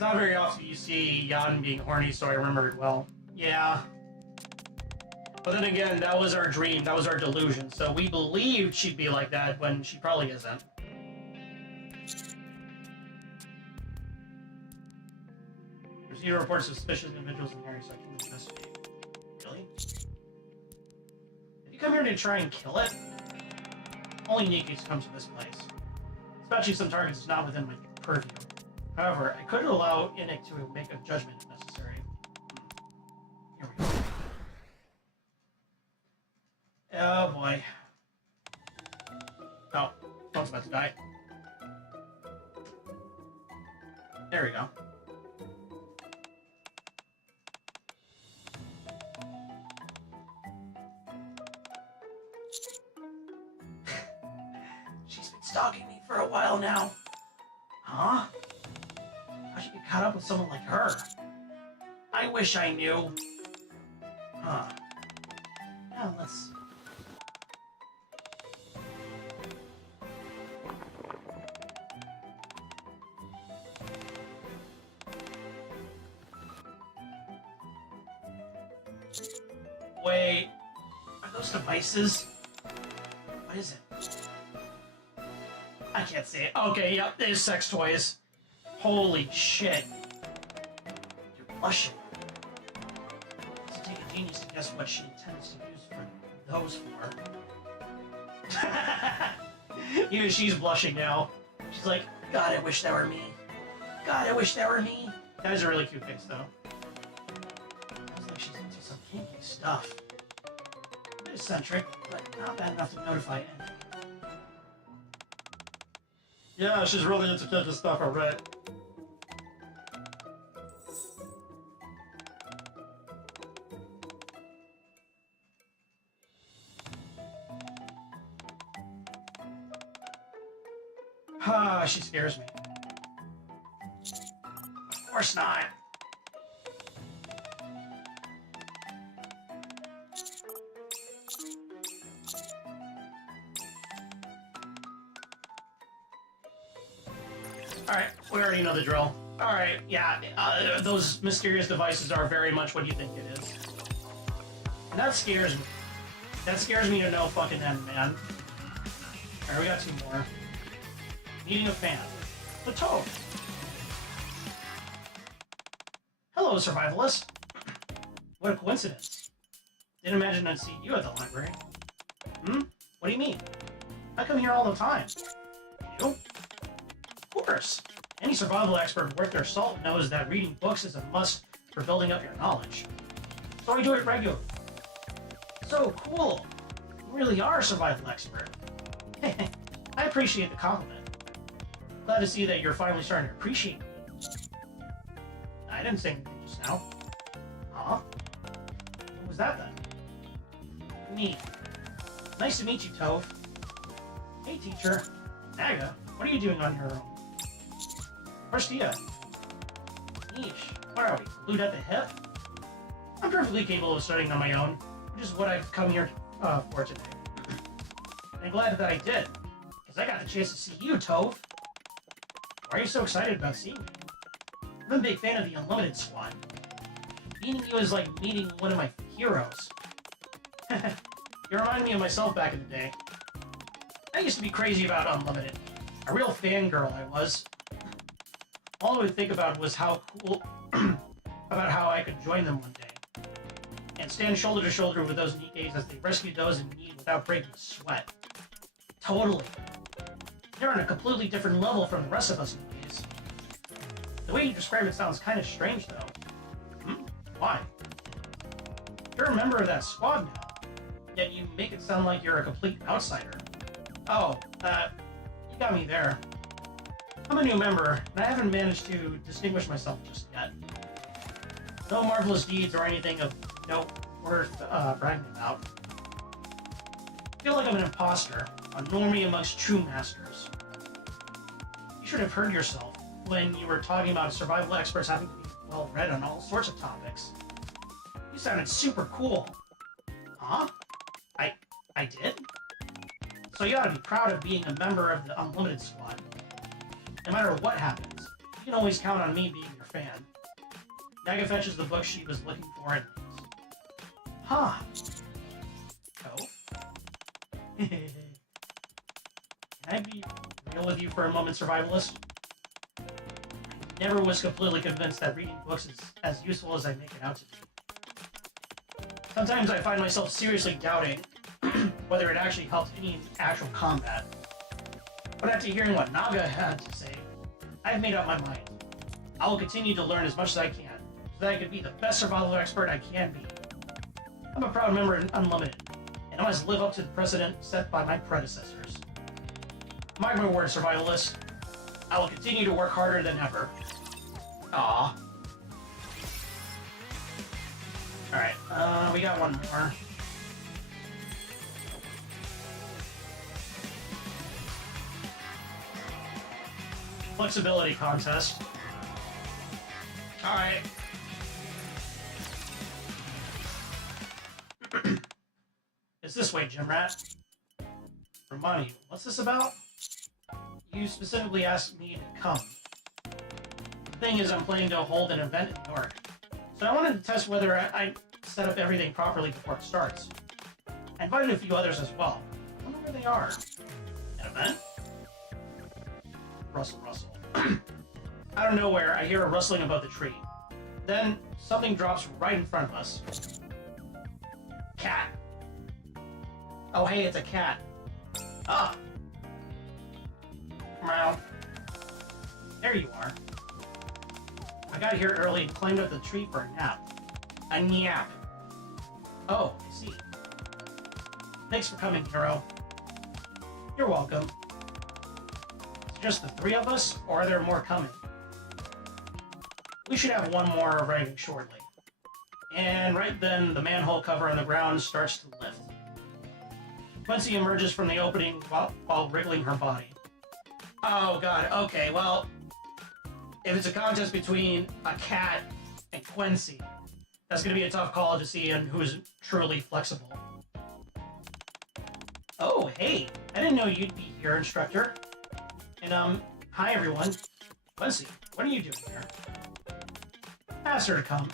It's not very often you see Jan being horny, so I remember it well. Yeah. But then again, that was our dream, that was our delusion, so we believed she'd be like that when she probably isn't. Received reports of suspicious individuals in the area, so I can investigate. Really? Did you come here to try and kill it? Only NIKKE's come to this place. Especially some targets not within my purview. However, I could allow NIKKE to make a judgment if necessary. Here we go. Oh boy. Oh, phone's about to die. There we go. She's been stalking me for a while now. Huh? I should get caught up with someone like her. I wish I knew. Huh. Now let's... Wait, are those devices? What is it? I can't see it. Okay, yep, there's sex toys. Holy shit. You're blushing. It doesn't take a genius to guess what she intends to use for those for. Even she's blushing now. She's like, God, I wish that were me. God, I wish that were me. That is a really cute face, though. Sounds like she's into some kinky stuff. A bit eccentric, but not bad enough to notify anyone. Yeah, she's really into kinky stuff, alright. Ah, she scares me. Of course not. Alright, we already know the drill. Alright, yeah, those mysterious devices are very much what you think it is. And that scares me. That scares me to no fucking end, man. Alright, we got two more. Meeting a fan. The Toad. Hello, survivalist. What a coincidence. Didn't imagine I'd see you at the library. Hmm? What do you mean? I come here all the time. You? Of course. Any survival expert worth their salt knows that reading books is a must for building up your knowledge. So I do it regularly. So cool. You really are a survival expert. I appreciate the compliment. Glad to see that you're finally starting to appreciate me. I didn't say anything just now. Huh? What was that then? Me. Nice to meet you, Tove. Hey, teacher. Naga, what are you doing on your own? Where's Tia? Niche. Where are we? Glued at the hip? I'm perfectly capable of studying on my own, which is what I've come here for today. And I'm glad that I did, because I got the chance to see you, Tove. Why are you so excited about seeing me? I'm a big fan of the Unlimited Squad. Meeting you is like meeting one of my heroes. You remind me of myself back in the day. I used to be crazy about Unlimited. A real fangirl I was. All I would think about was how cool... about how I could join them one day. And stand shoulder to shoulder with those NIKKEs as they rescue those in need without breaking a sweat. Totally. They're on a completely different level from the rest of us NIKKEs. The way you describe it sounds kind of strange, though. Hmm? Why? You're a member of that squad now, yet you make it sound like you're a complete outsider. Oh, you got me there. I'm a new member, and I haven't managed to distinguish myself just yet. No marvelous deeds or anything of note worth bragging about. I feel like I'm an imposter, a normie amongst true masters. You should have heard yourself when you were talking about survival experts having to be well-read on all sorts of topics. You sounded super cool. Huh? I did? So you ought to be proud of being a member of the Unlimited Squad. No matter what happens, you can always count on me being your fan. NIKKE fetches the book she was looking for and leaves. Huh. Oh? Can I be real with you for a moment, survivalist? I never was completely convinced that reading books is as useful as I make it out to be. Sometimes I find myself seriously doubting whether it actually helped any in actual combat. But after hearing what Naga had to say, I've made up my mind. I will continue to learn as much as I can, so that I can be the best survival expert I can be. I'm a proud member in Unlimited, and I must live up to the precedent set by my predecessors. Mark my word, survivalist. I will continue to work harder than ever. Aww. Alright, we got one more. Flexibility contest. Alright. It's this way, Gym Rat. Remind you, what's this about? You specifically asked me to come. The thing is, I'm planning to hold an event in New York. So I wanted to test whether I set up everything properly before it starts. I invited a few others as well. I wonder where they are. An event? Rustle. Out of nowhere, I hear a rustling above the tree. Then, something drops right in front of us. Cat. Oh, hey, it's a cat. Ah! Meow. There you are. I got here early and climbed up the tree for a nap. A nap. Oh, I see. Thanks for coming, hero. You're welcome. It's just the three of us, or are there more coming? We should have one more arriving shortly. And right then, the manhole cover on the ground starts to lift. Quincy emerges from the opening while wriggling her body. Oh god, okay, well, if it's a contest between a cat and Quincy, that's gonna be a tough call to see on who's truly flexible. Oh, hey, I didn't know you'd be here, instructor. And, hi everyone. Quincy, what are you doing here? Asked her to come.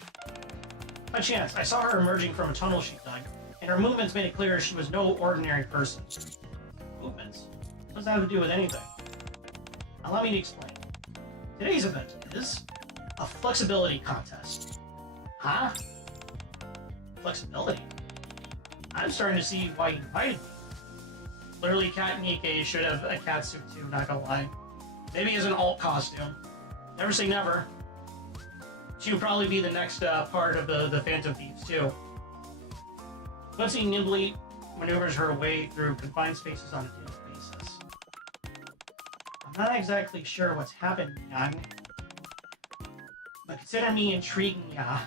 By chance, I saw her emerging from a tunnel she dug, and her movements made it clear she was no ordinary person. Movements? What does that have to do with anything? Allow me to explain. Today's event is a flexibility contest. Huh? Flexibility? I'm starting to see why you invited me. Clearly, Cat NIKKE should have a cat suit too, not gonna lie. Maybe as an alt costume. Never say never. She would probably be the next part of the Phantom Thieves too. Quincy nimbly maneuvers her way through confined spaces on a daily basis. I'm not exactly sure what's happened, young. But consider me intriguing, yeah.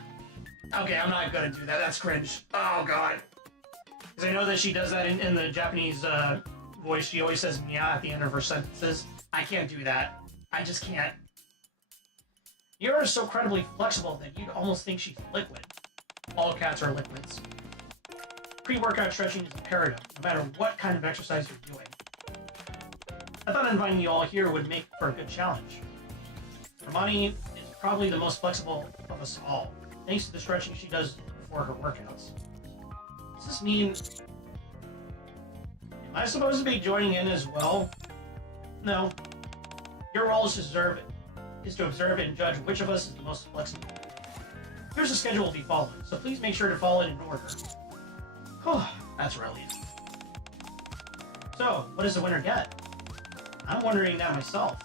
Okay, I'm not gonna do that. That's cringe. Oh god. Because I know that she does that in the Japanese voice. She always says "nya" at the end of her sentences. I can't do that. I just can't. You're so incredibly flexible that you'd almost think she's liquid. All cats are liquids. Pre-workout stretching is imperative, no matter what kind of exercise you're doing. I thought inviting you all here would make for a good challenge. Hermione is probably the most flexible of us all, thanks to the stretching she does before her workouts. Does this mean... Am I supposed to be joining in as well? No. Your role is to observe and judge which of us is the most flexible. Here's the schedule we'll be following, so please make sure to follow it in order. Whew, that's a relief. So, what does the winner get? I'm wondering that myself.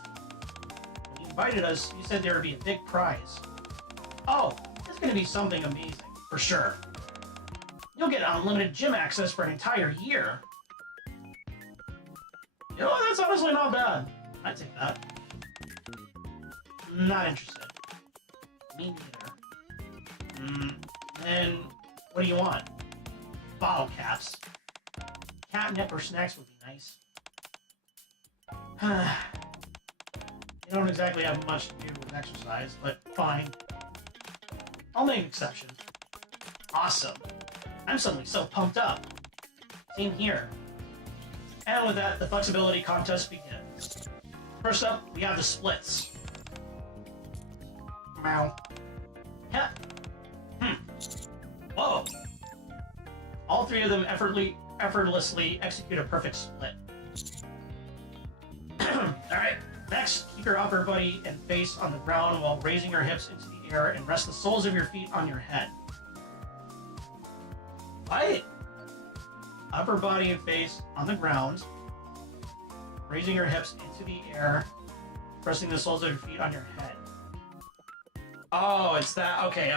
When you invited us, you said there would be a big prize. Oh, it's going to be something amazing, for sure. You'll get unlimited gym access for an entire year. You know, that's honestly not bad. I'd take that. Not interested. Me neither. Then, what do you want? Bottle caps. Catnip or snacks would be nice. You don't exactly have much to do with exercise, but fine. I'll make an exception. Awesome. I'm suddenly so pumped up. Same here. And with that, the flexibility contest begins. First up, we have the splits. Meow. Yeah. Whoa. All three of them effortlessly execute a perfect split. Alright, next, keep your upper body and face on the ground while raising your hips into the air and rest the soles of your feet on your head. What? Upper body and face on the ground, raising your hips into the air, resting the soles of your feet on your head. Oh, it's that. Okay.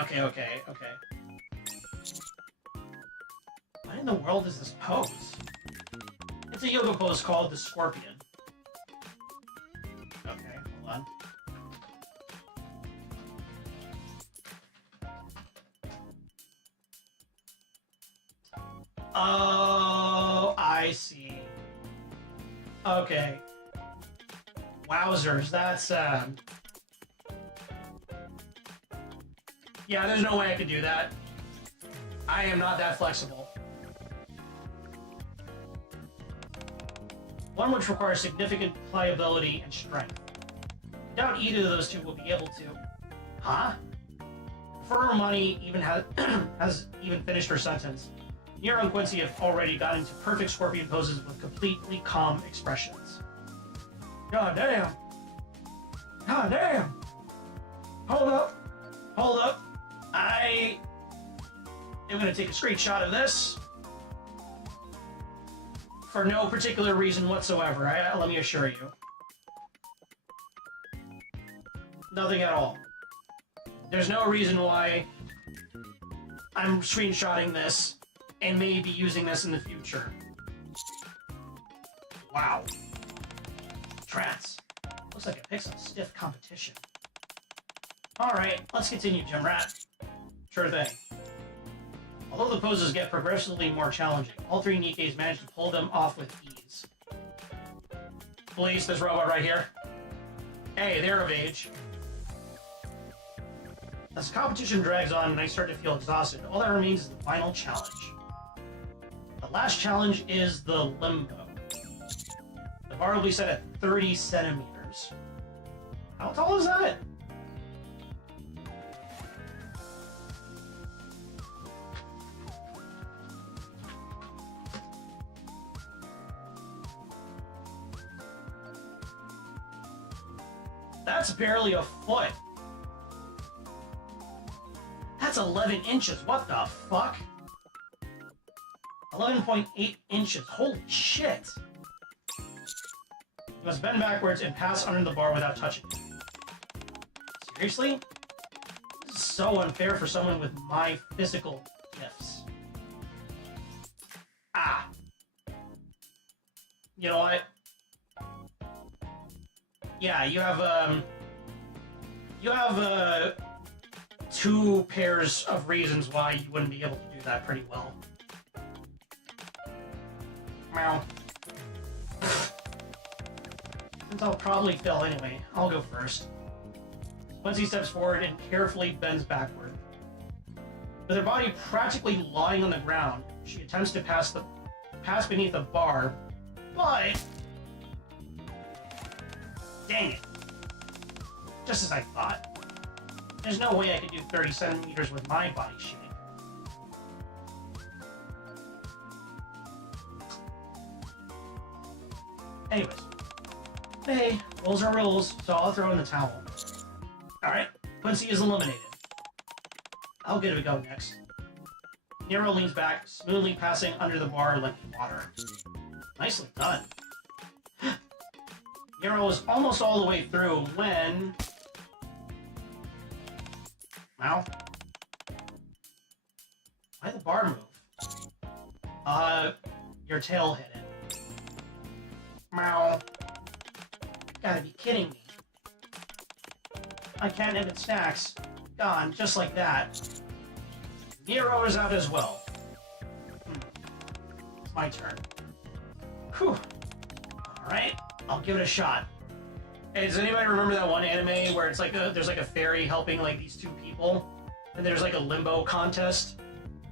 What in the world is this pose? It's a yoga pose called the scorpion. Okay, hold on. Oh, I see. Okay. Wowzers, that's, yeah, there's no way I could do that. I am not that flexible. One which requires significant pliability and strength. I doubt either of those two will be able to. Huh? Before Romani even has even finished her sentence, Nero and Quincy have already gotten into perfect scorpion poses with completely calm expressions. God damn! God damn! Hold up! Hold up! I am going to take a screenshot of this for no particular reason whatsoever. Let me assure you. Nothing at all. There's no reason why I'm screenshotting this and may be using this in the future. Wow. Trance. Looks like it picks some stiff competition. Alright, let's continue, Gym Rat. Sure thing. Although the poses get progressively more challenging, all three NIKKEs manage to pull them off with ease. Police, this robot right here. Hey, they're of age. As the competition drags on and I start to feel exhausted, all that remains is the final challenge. The last challenge is the limbo. The bar will be set at 30 centimeters. How tall is that? That's barely a foot. That's 11 inches. What the fuck? 11.8 inches. Holy shit. You must bend backwards and pass under the bar without touching it. Seriously? This is so unfair for someone with my physical gifts. Ah. You know what? Yeah, you have two pairs of reasons why you wouldn't be able to do that pretty well. Meow. Since I'll probably fail anyway, I'll go first. Once he steps forward and carefully bends backward. With her body practically lying on the ground, she attempts to pass beneath the bar, but... Dang it. Just as I thought. There's no way I could do 30 centimeters with my body shape. Anyways. Hey, rules are rules, so I'll throw in the towel. Alright, Quincy is eliminated. I'll give it a go next. Nero leans back, smoothly passing under the bar like water. Nicely done. Nero was almost all the way through when... Wow. Why'd the bar move? Your tail hit it. Meow. Gotta be kidding me. My catnip snacks. Gone, just like that. Nero is out as well. It's my turn. Whew. Alright. I'll give it a shot. Hey, does anybody remember that one anime where it's like there's like a fairy helping like these two people, and there's like a limbo contest?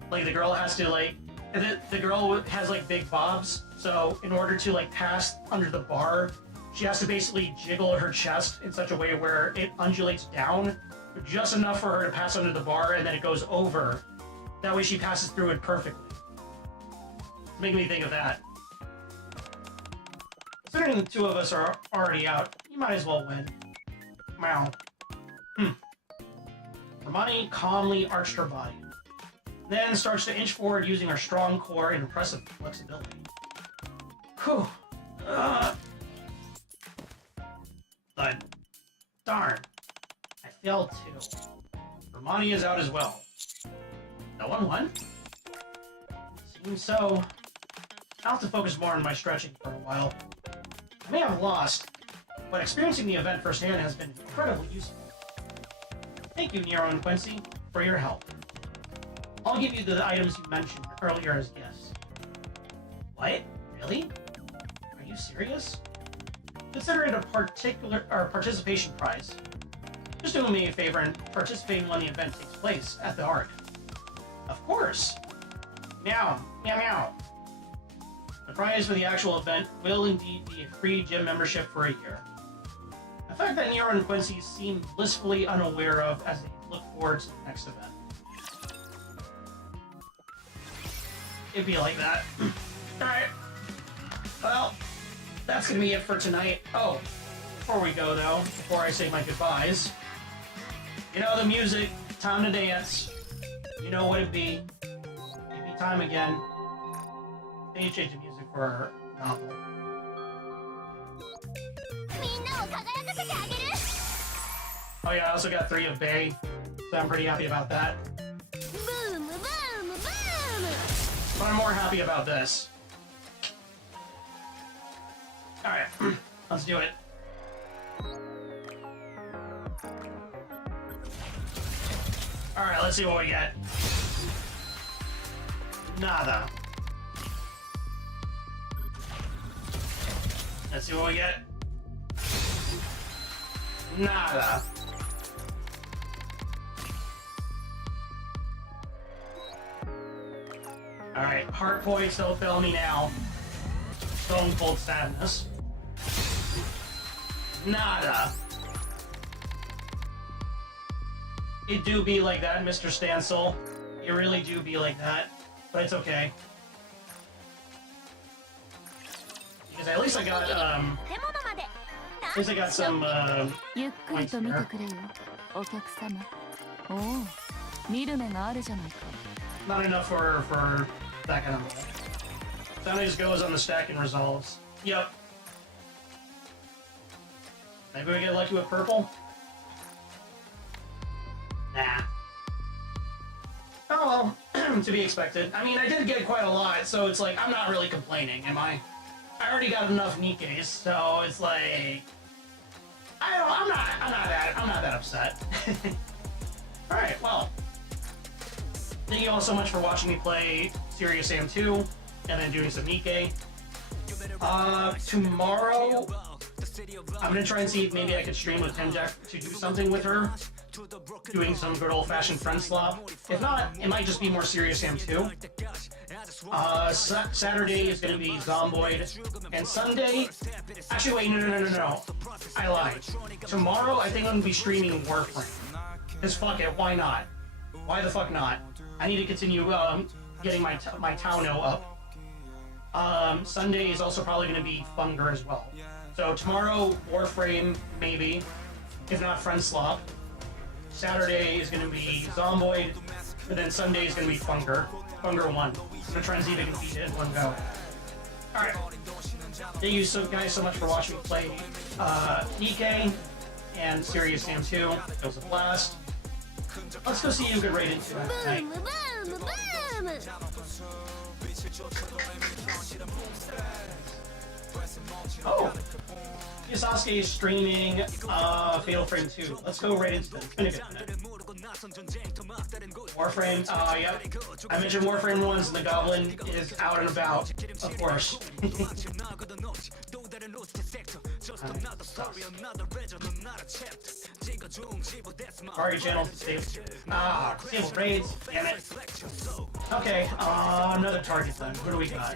Like the girl has to like, the girl has like big bobs, so in order to like pass under the bar, she has to basically jiggle her chest in such a way where it undulates down, just enough for her to pass under the bar, and then it goes over. That way she passes through it perfectly. It's making me think of that. Considering the two of us are already out, you might as well win. Meow. Hermione calmly arched her body, then starts to inch forward using her strong core and impressive flexibility. Whew. But darn, I failed too. Hermione is out as well. No one won? Seems so. I'll have to focus more on my stretching for a while. I may have lost, but experiencing the event firsthand has been incredibly useful. Thank you, Nero and Quincy, for your help. I'll give you the items you mentioned earlier as gifts. What? Really? Are you serious? Consider it a participation prize. Just doing me a favor and participating when the event takes place at the Ark. Of course! Meow, meow, meow. The prize for the actual event will indeed be a free gym membership for a year. A fact that Nero and Quincy seem blissfully unaware of as they look forward to the next event. It'd be like that. Alright. Well, that's gonna be it for tonight. Oh, before we go though, before I say my goodbyes, you know the music, time to dance. You know what it'd be. It'd be time again. Then you change the music for our novel. Oh yeah, I also got 3 of Bay, so I'm pretty happy about that. But I'm more happy about this. Alright, let's do it. Alright, let's see what we get. Nada. Let's see what we get. Nada. Alright, heart poise, don't fail me now. Stone cold sadness. Nada. It do be like that, Mr. Stansel. It really do be like that. But it's okay. Because at least I got, at least I got some, points there. Not enough for that kind of roll. Then it just goes on the stack and resolves. Yep. Maybe we get lucky with purple? Nah. Oh well, to be expected. I mean, I did get quite a lot, so it's like, I'm not really complaining, am I? I already got enough NIKKEs, so it's like... I'm not that upset. Alright, well. Thank you all so much for watching me play Serious Sam 2, and then doing some NIKKE. Tomorrow, I'm gonna try and see if maybe I could stream with Tenjack to do something with her. Doing some good old-fashioned friend swap. If not, it might just be more Serious Sam 2. Saturday is gonna be Zomboid, and Sunday... Actually, wait, no. I lied. Tomorrow, I think I'm gonna be streaming Warframe. Because fuck it, why not? Why the fuck not? I need to continue getting my Tauno up. Sunday is also probably going to be Funger as well. So tomorrow, Warframe, maybe. If not, Friend Slop. Saturday is going to be Zomboid. And then Sunday is going to be Funger. Funger 1. I'm going to try and see if I can beat it in one go. Alright. Thank you guys so much for watching me play NIKKE and Serious Sam 2. It was a blast. Let's go see you get right into it tonight. Oh! Sasuke is streaming Fatal Frame 2. Let's go right into it. It's been a good minute. Warframe, yep. I mentioned Warframe once, and the Goblin is out and about, of course. Sorry, channel disabled raids, damn it. Okay, another target then. What do we got?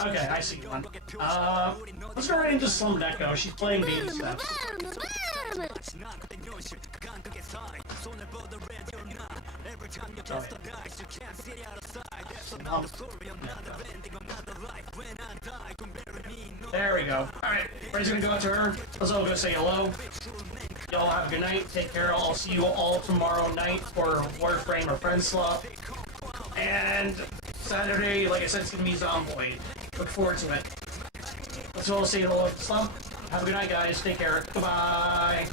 Okay, I see one. Let's go right into Slum Echo. She's playing baby steps. There we go. Alright, Ray's gonna go out to her. Let's all go say hello. Y'all have a good night. Take care. I'll see you all tomorrow night for Warframe or Friend Swap. And Saturday, like I said, it's gonna be Zomboid. Look forward to it. Let's all say hello to Slump. Have a good night, guys. Take care. Goodbye.